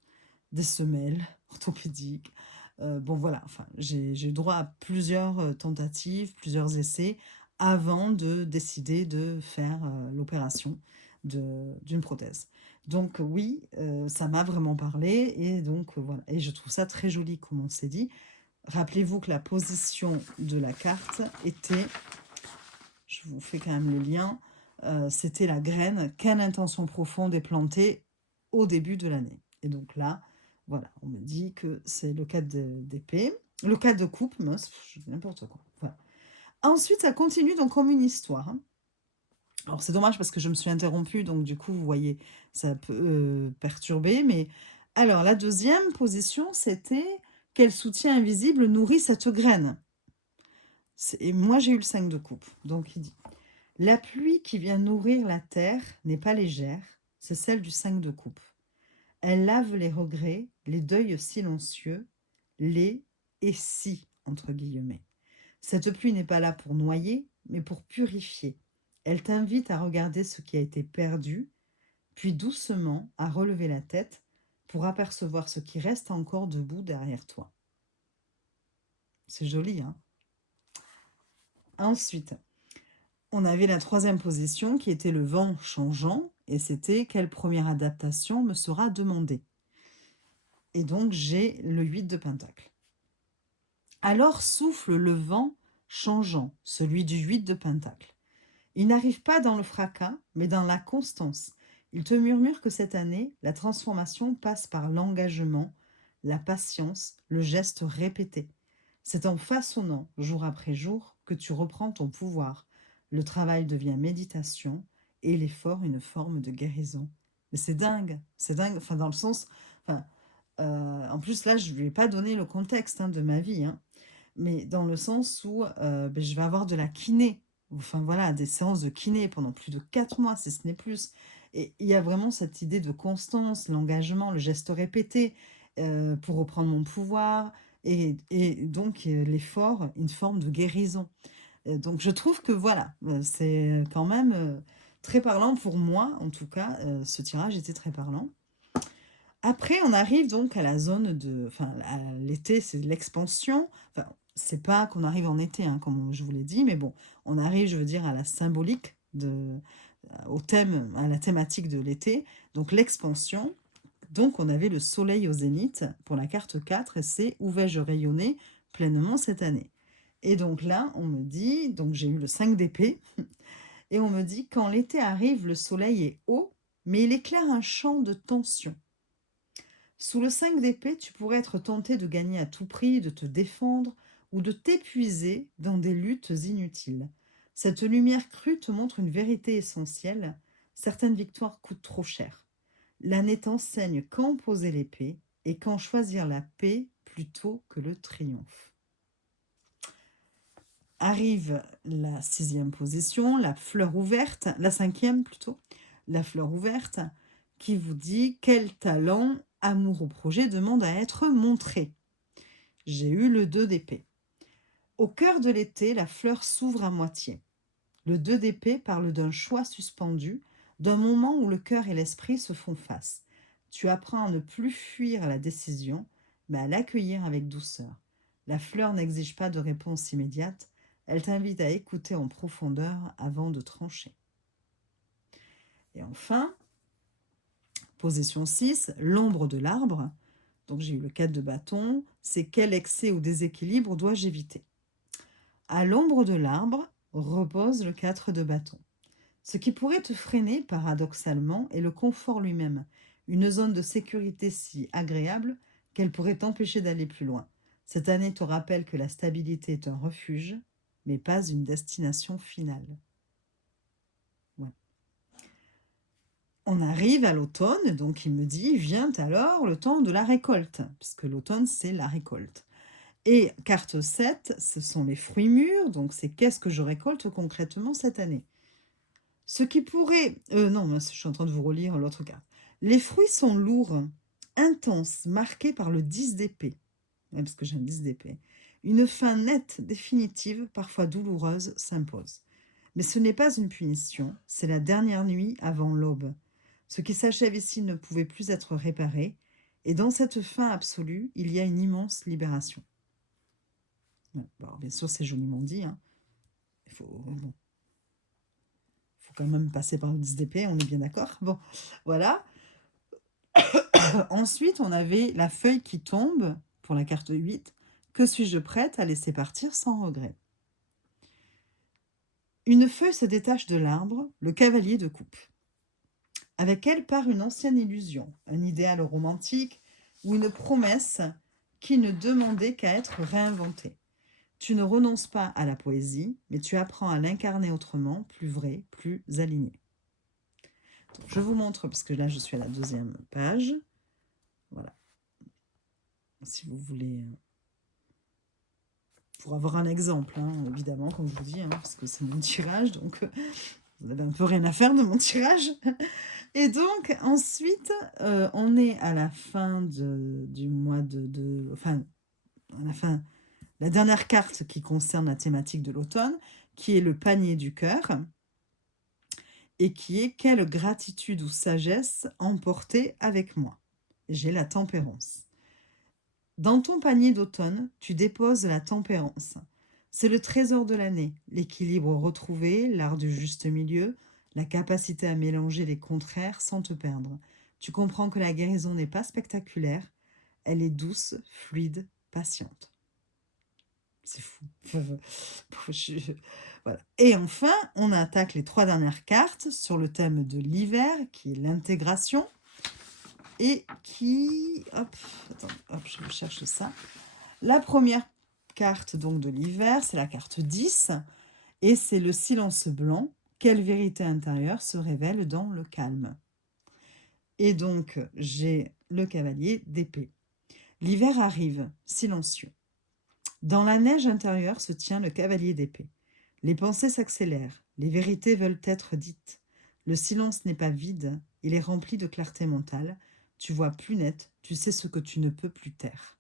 des semelles orthopédiques. Bon, voilà, enfin, j'ai eu droit à plusieurs tentatives, plusieurs essais avant de décider de faire l'opération d'une prothèse. Donc oui, ça m'a vraiment parlé et donc voilà. Et je trouve ça très joli comme on s'est dit. Rappelez-vous que la position de la carte était, je vous fais quand même le lien, c'était la graine, quelle intention profonde est plantée au début de l'année. Et donc là, voilà, on me dit que c'est le 4 d'épée, le 4 de coupe, mince, je dis n'importe quoi. Voilà. Ensuite, ça continue donc comme une histoire. Hein. Alors c'est dommage parce que je me suis interrompue, donc du coup, vous voyez, ça peut perturber. Mais alors, la deuxième position, c'était quel soutien invisible nourrit cette graine. Et moi, j'ai eu le 5 de coupe. Donc, il dit, la pluie qui vient nourrir la terre n'est pas légère, c'est celle du 5 de coupe. Elle lave les regrets, les deuils silencieux, les et si, entre guillemets. Cette pluie n'est pas là pour noyer, mais pour purifier. Elle t'invite à regarder ce qui a été perdu, puis doucement à relever la tête pour apercevoir ce qui reste encore debout derrière toi. C'est joli, hein? Ensuite, on avait la troisième position qui était le vent changeant, et c'était quelle première adaptation me sera demandée. Et donc j'ai le 8 de Pentacle. Alors souffle le vent changeant, celui du 8 de Pentacle. Il n'arrive pas dans le fracas, mais dans la constance. Il te murmure que cette année, la transformation passe par l'engagement, la patience, le geste répété. C'est en façonnant, jour après jour, que tu reprends ton pouvoir. Le travail devient méditation et l'effort une forme de guérison. Mais c'est dingue, enfin dans le sens... Enfin, en plus, là, je ne lui ai pas donné le contexte de ma vie, hein, mais dans le sens où ben, je vais avoir de la kiné enfin voilà, des séances de kiné pendant plus de 4 mois, si ce n'est plus. Et il y a vraiment cette idée de constance, l'engagement, le geste répété, pour reprendre mon pouvoir et donc l'effort, une forme de guérison. Donc je trouve que voilà, c'est quand même, très parlant pour moi, en tout cas, ce tirage était très parlant. Après, on arrive donc à la zone de enfin, à l'été, c'est l'expansion. Enfin, c'est pas qu'on arrive en été, hein, comme je vous l'ai dit, mais bon, on arrive, je veux dire, à la symbolique au thème, à la thématique de l'été. Donc l'expansion. Donc on avait le soleil au zénith pour la carte 4 et c'est où vais-je rayonner pleinement cette année. Et donc là, on me dit, donc j'ai eu le 5 d'épée, et on me dit, quand l'été arrive, le soleil est haut, mais il éclaire un champ de tension. Sous le 5 d'épée, tu pourrais être tenté de gagner à tout prix, de te défendre ou de t'épuiser dans des luttes inutiles. Cette lumière crue te montre une vérité essentielle. Certaines victoires coûtent trop cher. L'année t'enseigne quand poser l'épée et quand choisir la paix plutôt que le triomphe. Arrive la 6e position, la fleur ouverte, la 5e plutôt, la fleur ouverte, qui vous dit quel talent, amour au projet demande à être montré. J'ai eu le 2 d'épée. Au cœur de l'été, la fleur s'ouvre à moitié. Le 2 d'épée parle d'un choix suspendu, d'un moment où le cœur et l'esprit se font face. Tu apprends à ne plus fuir la décision, mais à l'accueillir avec douceur. La fleur n'exige pas de réponse immédiate, elle t'invite à écouter en profondeur avant de trancher. Et enfin, position 6, l'ombre de l'arbre. Donc j'ai eu le 4 de bâton, c'est quel excès ou déséquilibre dois-je éviter? À l'ombre de l'arbre repose le 4 de bâton. Ce qui pourrait te freiner, paradoxalement, est le confort lui-même, une zone de sécurité si agréable qu'elle pourrait t'empêcher d'aller plus loin. Cette année te rappelle que la stabilité est un refuge, mais pas une destination finale. Ouais. On arrive à l'automne, donc il me dit, vient alors le temps de la récolte, puisque l'automne, c'est la récolte. Et carte 7, ce sont les fruits mûrs, donc c'est qu'est-ce que je récolte concrètement cette année. Ce qui pourrait... non, je suis en train de vous relire l'autre carte. Les fruits sont lourds, intenses, marqués par le 10 d'épée. Ouais, parce que j'ai un 10 d'épée. Une fin nette, définitive, parfois douloureuse, s'impose. Mais ce n'est pas une punition, c'est la dernière nuit avant l'aube. Ce qui s'achève ici ne pouvait plus être réparé, et dans cette fin absolue, il y a une immense libération. Ouais, bon, alors, bien sûr, c'est joliment dit. Hein. Il faut quand même passer par le 10 d'épée, on est bien d'accord. Bon, voilà. Ensuite, on avait la feuille qui tombe pour la carte 8. Que suis-je prête à laisser partir sans regret? Une feuille se détache de l'arbre, le cavalier de coupe. Avec elle part une ancienne illusion, un idéal romantique ou une promesse qui ne demandait qu'à être réinventée. Tu ne renonces pas à la poésie, mais tu apprends à l'incarner autrement, plus vrai, plus aligné. Donc, je vous montre, parce que là, je suis à la 2e page. Voilà. Si vous voulez... Pour avoir un exemple, hein, évidemment, comme je vous dis, hein, parce que c'est mon tirage, donc vous avez un peu rien à faire de mon tirage. Et donc, ensuite, on est à la fin du mois enfin, à la fin, la dernière carte qui concerne la thématique de l'automne, qui est le panier du cœur, et qui est « Quelle gratitude ou sagesse emporter avec moi ?» J'ai la tempérance. Dans ton panier d'automne, tu déposes la tempérance. C'est le trésor de l'année, l'équilibre retrouvé, l'art du juste milieu, la capacité à mélanger les contraires sans te perdre. Tu comprends que la guérison n'est pas spectaculaire, elle est douce, fluide, patiente. C'est fou. Voilà. Et enfin, on attaque les 3 dernières cartes sur le thème de l'hiver, qui est l'intégration. Et qui... Hop, je cherche ça. La première carte donc de l'hiver, c'est la carte 10. Et c'est le silence blanc. Quelle vérité intérieure se révèle dans le calme? Et donc, j'ai le cavalier d'épée. L'hiver arrive, silencieux. Dans la neige intérieure se tient le cavalier d'épée. Les pensées s'accélèrent, les vérités veulent être dites. Le silence n'est pas vide, il est rempli de clarté mentale. Tu vois plus net, tu sais ce que tu ne peux plus taire.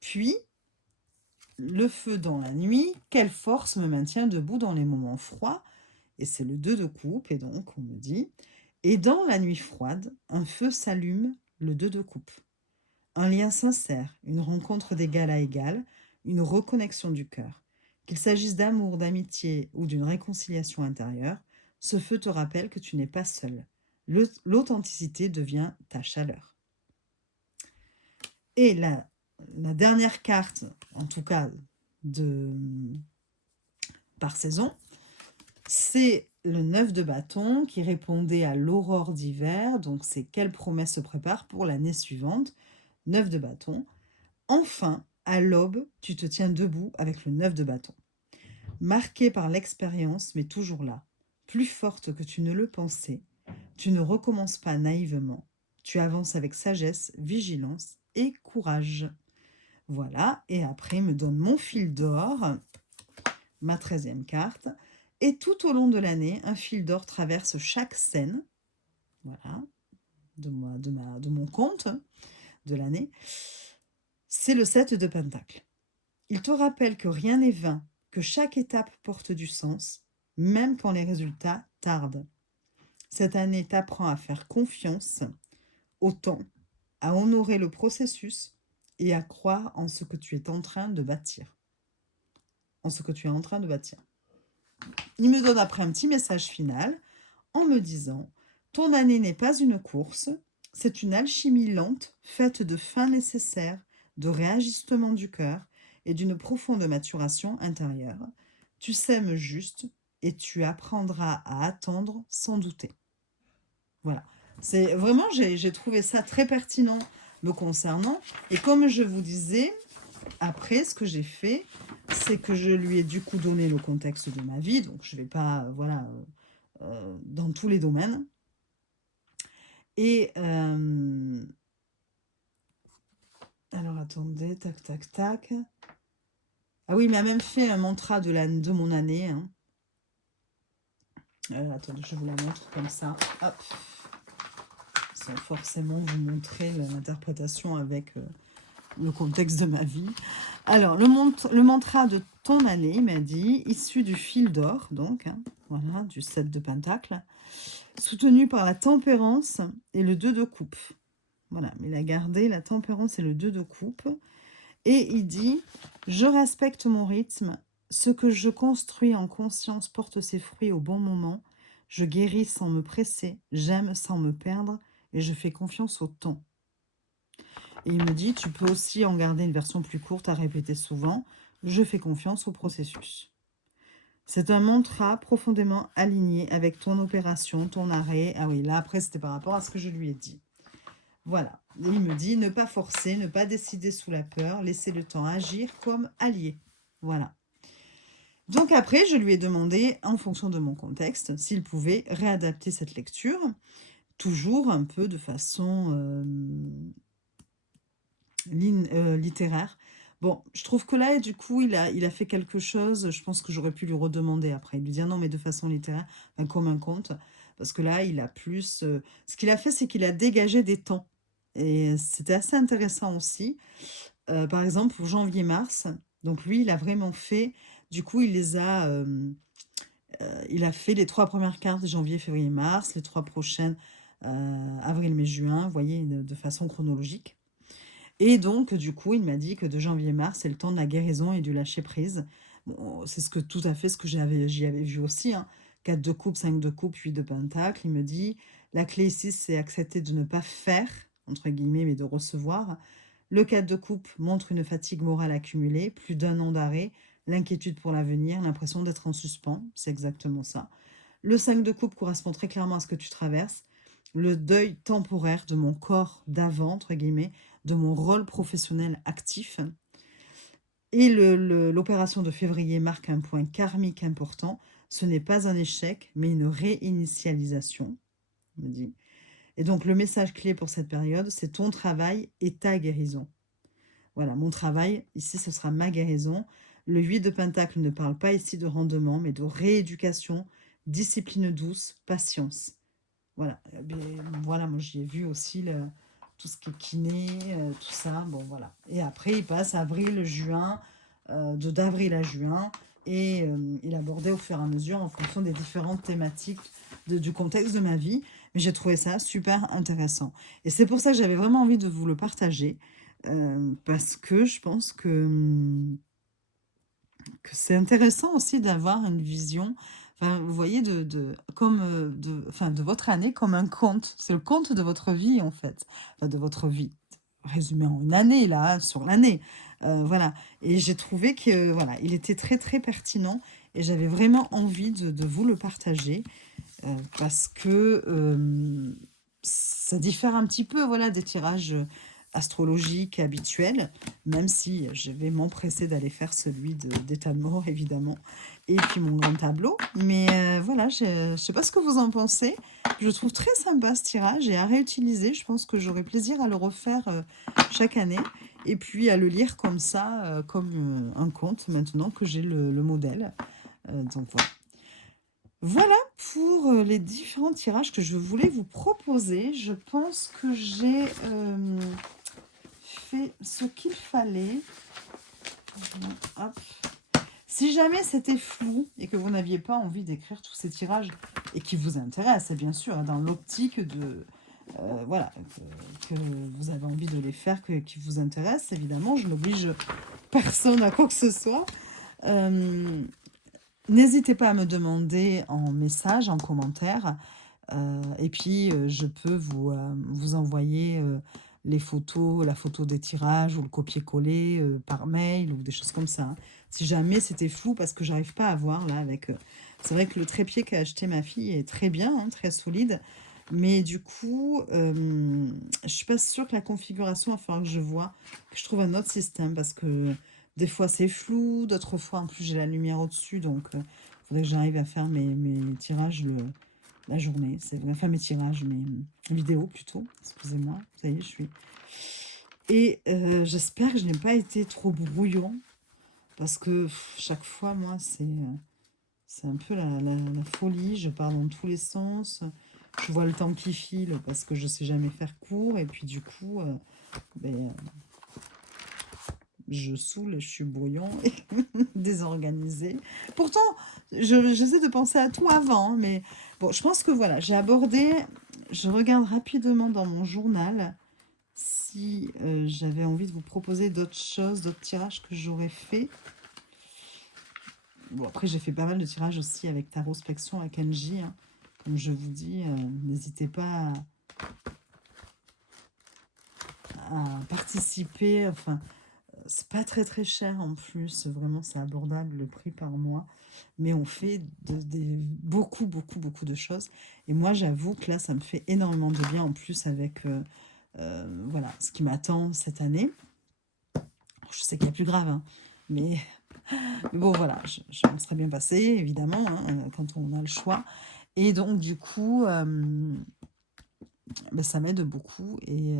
Puis, le feu dans la nuit, quelle force me maintient debout dans les moments froids? Et c'est le 2 de coupe, et donc on me dit, et dans la nuit froide, un feu s'allume, le 2 de coupe. Un lien sincère, une rencontre d'égal à égal, une reconnexion du cœur. Qu'il s'agisse d'amour, d'amitié ou d'une réconciliation intérieure, ce feu te rappelle que tu n'es pas seul. L'authenticité devient ta chaleur. Et la dernière carte, en tout cas par saison, c'est le 9 de bâton qui répondait à l'aurore d'hiver. Donc, c'est quelle promesse se prépare pour l'année suivante. 9 de bâton. Enfin, à l'aube, tu te tiens debout avec le 9 de bâton. Marqué par l'expérience, mais toujours là. Plus forte que tu ne le pensais. Tu ne recommences pas naïvement. Tu avances avec sagesse, vigilance et courage. Voilà, et après, il me donne mon fil d'or, ma 13e carte. Et tout au long de l'année, un fil d'or traverse chaque scène, voilà, de mon compte de l'année. C'est le 7 de Pentacle. Il te rappelle que rien n'est vain, que chaque étape porte du sens, même quand les résultats tardent. Cette année t'apprend à faire confiance au temps, à honorer le processus et à croire en ce que tu es en train de bâtir. En ce que tu es en train de bâtir. Il me donne après un petit message final en me disant « Ton année n'est pas une course, c'est une alchimie lente faite de fins nécessaires, de réajustement du cœur et d'une profonde maturation intérieure. Tu sèmes juste et tu apprendras à attendre sans douter. » Voilà. C'est vraiment, j'ai trouvé ça très pertinent me concernant. Et comme je vous disais, après, ce que j'ai fait, c'est que je lui ai du coup donné le contexte de ma vie. Donc, je ne vais pas, voilà, dans tous les domaines. Et alors, attendez, tac, tac, tac. Ah oui, il m'a même fait un mantra de mon année. Hein. Attendez, je vous la montre comme ça. Hop. Sans forcément vous montrer l'interprétation avec le contexte de ma vie. Alors, le mantra de ton année, il m'a dit, issu du fil d'or, donc, hein, voilà, du 7 de Pentacle, soutenu par la tempérance et le 2 de coupe. Voilà, mais il a gardé la tempérance et le 2 de coupe. Et il dit, je respecte mon rythme, ce que je construis en conscience porte ses fruits au bon moment, je guéris sans me presser, j'aime sans me perdre, et je fais confiance au temps. Et il me dit, tu peux aussi en garder une version plus courte à répéter souvent. Je fais confiance au processus. C'est un mantra profondément aligné avec ton opération, ton arrêt. Ah oui, là après c'était par rapport à ce que je lui ai dit. Voilà. Et il me dit, ne pas forcer, ne pas décider sous la peur, laisser le temps agir comme allié. Voilà. Donc après, je lui ai demandé, en fonction de mon contexte, s'il pouvait réadapter cette lecture, toujours un peu de façon littéraire. Bon, je trouve que là, du coup, il a fait quelque chose, je pense que j'aurais pu lui redemander après, lui dire non, mais de façon littéraire, enfin, comme un conte, parce que là, il a plus... ce qu'il a fait, c'est qu'il a dégagé des temps. Et c'était assez intéressant aussi. Par exemple, pour janvier-mars, donc lui, il a vraiment fait... Du coup, il a fait les 3 premières cartes janvier, février, mars, les 3 prochaines avril, mai, juin, vous voyez, de façon chronologique. Et donc, du coup, il m'a dit que de janvier-mars, c'est le temps de la guérison et du lâcher-prise. Bon, c'est tout à fait ce que j'y avais vu aussi. Hein. 4 de coupe, 5 de coupe, 8 de pentacle. Il me dit, la clé ici, c'est accepter de ne pas faire, entre guillemets, mais de recevoir. Le 4 de coupe montre une fatigue morale accumulée, plus d'un an d'arrêt, l'inquiétude pour l'avenir, l'impression d'être en suspens. C'est exactement ça. Le 5 de coupe correspond très clairement à ce que tu traverses. Le deuil temporaire de mon corps d'avant, entre guillemets, de mon rôle professionnel actif. Et l'opération de février marque un point karmique important. Ce n'est pas un échec, mais une réinitialisation, me dit. Et donc, le message clé pour cette période, c'est ton travail et ta guérison. Voilà, mon travail, ici, ce sera ma guérison. Le 8 de Pentacle ne parle pas ici de rendement, mais de rééducation, discipline douce, patience. Voilà, beh, voilà, moi j'y ai vu aussi tout ce qui est kiné, tout ça, bon voilà. Et après, il passe avril, juin, d'avril à juin, et il abordait au fur et à mesure en fonction des différentes thématiques du contexte de ma vie. Mais j'ai trouvé ça super intéressant. Et c'est pour ça que j'avais vraiment envie de vous le partager, parce que je pense que c'est intéressant aussi d'avoir une vision, enfin, vous voyez, comme, enfin, de votre année comme un conte. C'est le conte de votre vie, en fait. Enfin, de votre vie, résumé en une année, là, hein, sur l'année. Voilà. Et j'ai trouvé que, voilà, il était très, très pertinent et j'avais vraiment envie de vous le partager parce que ça diffère un petit peu, voilà, des tirages astrologiques habituels, même si je vais m'empresser d'aller faire celui d'état de mort, évidemment, et puis mon grand tableau. Mais voilà, je ne sais pas ce que vous en pensez. Je le trouve très sympa ce tirage et à réutiliser. Je pense que j'aurai plaisir à le refaire chaque année et puis à le lire comme ça, comme un conte, maintenant que j'ai le modèle. Donc voilà. Voilà pour les différents tirages que je voulais vous proposer. Je pense que j'ai fait ce qu'il fallait. Hop. Si jamais c'était flou et que vous n'aviez pas envie d'écrire tous ces tirages et qui vous intéressent, et bien sûr, dans l'optique de voilà, que vous avez envie de les faire, qui vous intéressent, évidemment, je n'oblige personne à quoi que ce soit. N'hésitez pas à me demander en message, en commentaire. Et puis, je peux vous envoyer les photos, la photo des tirages ou le copier-coller par mail ou des choses comme ça, hein. Si jamais c'était flou, parce que j'arrive pas à voir là avec... c'est vrai que le trépied qu'a acheté ma fille est très bien, hein, très solide. Mais du coup, je suis pas sûre que la configuration, il va falloir que je vois, que je trouve un autre système parce que des fois c'est flou, d'autres fois en plus j'ai la lumière au-dessus, donc il faudrait que j'arrive à faire mes tirages la journée. C'est vrai, enfin mes tirages, mes vidéos plutôt, excusez-moi, ça y est, je suis... Et j'espère que je n'ai pas été trop brouillon, parce que chaque fois, moi, c'est un peu la folie, je pars dans tous les sens, je vois le temps qui file parce que je sais jamais faire court, et puis du coup, ben, je saoule, je suis brouillon et désorganisée. Pourtant, j'essaie de penser à tout avant, mais bon, je pense que voilà, j'ai abordé, je regarde rapidement dans mon journal si j'avais envie de vous proposer d'autres choses, d'autres tirages que j'aurais fait. Bon, après, j'ai fait pas mal de tirages aussi avec Tarot-Spection, avec NJ, hein. Comme je vous dis, n'hésitez pas à participer. Enfin, c'est pas très très cher en plus, vraiment c'est abordable le prix par mois, mais on fait beaucoup beaucoup beaucoup de choses. Et moi j'avoue que là ça me fait énormément de bien en plus avec voilà ce qui m'attend cette année. Je sais qu'il y a plus grave, hein, mais bon voilà, je m'en serais bien passé évidemment, hein, quand on a le choix. Et donc du coup, ben, ça m'aide beaucoup et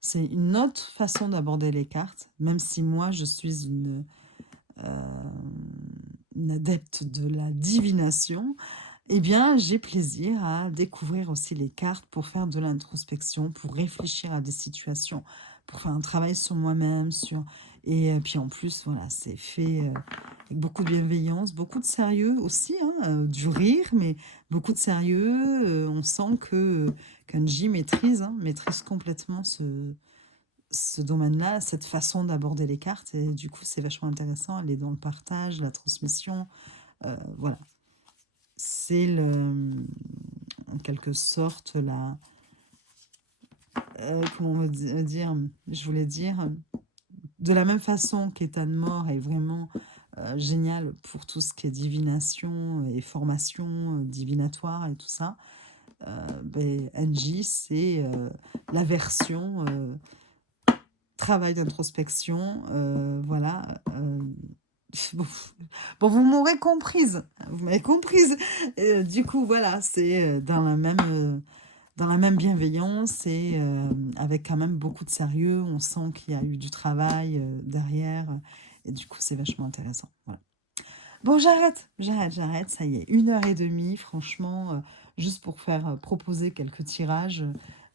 c'est une autre façon d'aborder les cartes, même si moi je suis une adepte de la divination, eh bien j'ai plaisir à découvrir aussi les cartes pour faire de l'introspection, pour réfléchir à des situations, pour faire un travail sur moi-même, et puis en plus, voilà, c'est fait avec beaucoup de bienveillance, beaucoup de sérieux aussi, hein, du rire, mais beaucoup de sérieux. On sent qu'Angie maîtrise, hein, maîtrise complètement ce domaine-là, cette façon d'aborder les cartes. Et du coup, c'est vachement intéressant. Elle est dans le partage, la transmission. Voilà. C'est en quelque sorte comment on va dire, je voulais dire, de la même façon qu'État de mort est vraiment génial pour tout ce qui est divination et formation divinatoire et tout ça, ben, Angie, c'est la version travail d'introspection, voilà. Bon, bon, vous m'aurez comprise, vous m'avez comprise. Du coup, voilà, c'est dans la même bienveillance et avec quand même beaucoup de sérieux. On sent qu'il y a eu du travail derrière et du coup, c'est vachement intéressant, voilà. Bon, j'arrête, ça y est, 1 h 30, franchement, juste pour faire, proposer quelques tirages,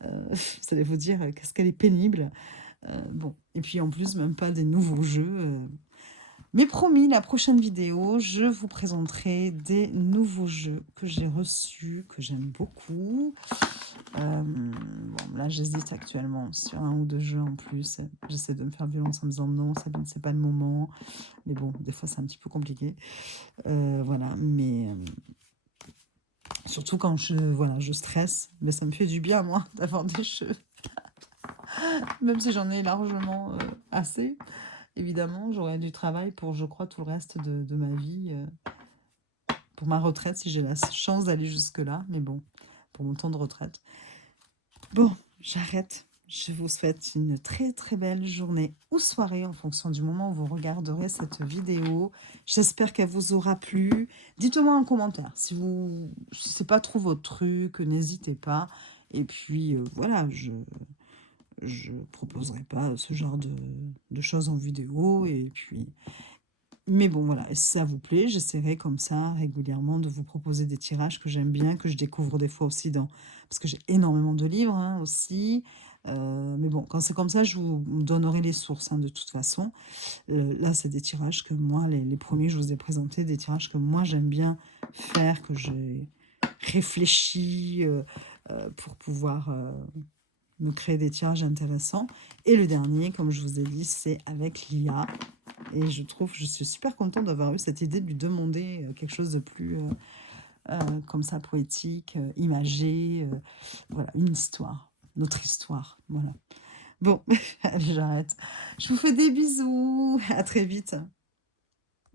vous allez vous dire, «Qu'est-ce qu'elle est pénible!» Bon et puis en plus, même pas des nouveaux jeux, mais promis, la prochaine vidéo, je vous présenterai des nouveaux jeux que j'ai reçus, que j'aime beaucoup. Bon, là, j'hésite actuellement sur 1 ou 2 jeux en plus. J'essaie de me faire violence en me disant: «Non, Sabine, c'est pas le moment». Mais bon, des fois, c'est un petit peu compliqué. Voilà, mais surtout quand je stresse, mais ça me fait du bien, moi, d'avoir des jeux, même si j'en ai largement, assez. Évidemment, j'aurai du travail pour, je crois, tout le reste de ma vie, pour ma retraite, si j'ai la chance d'aller jusque-là, mais bon, pour mon temps de retraite. Bon, j'arrête. Je vous souhaite une très très belle journée ou soirée en fonction du moment où vous regarderez cette vidéo. J'espère qu'elle vous aura plu. Dites-moi en commentaire si c'est pas trop votre truc, n'hésitez pas. Et puis voilà, je proposerai pas ce genre de choses en vidéo. Et puis mais bon, voilà, si ça vous plaît, j'essaierai comme ça régulièrement de vous proposer des tirages que j'aime bien, que je découvre des fois aussi parce que j'ai énormément de livres, hein, aussi. Mais bon, quand c'est comme ça, je vous donnerai les sources, hein, de toute façon. Là, c'est des tirages que moi, les premiers que je vous ai présentés, des tirages que moi j'aime bien faire, que j'ai réfléchi pour pouvoir me créer des tirages intéressants. Et le dernier, comme je vous ai dit, c'est avec l'IA. Et je suis super contente d'avoir eu cette idée de lui demander quelque chose de plus comme ça, poétique, imagé, voilà, une histoire, notre histoire, voilà. Bon, allez, j'arrête. Je vous fais des bisous, à très vite.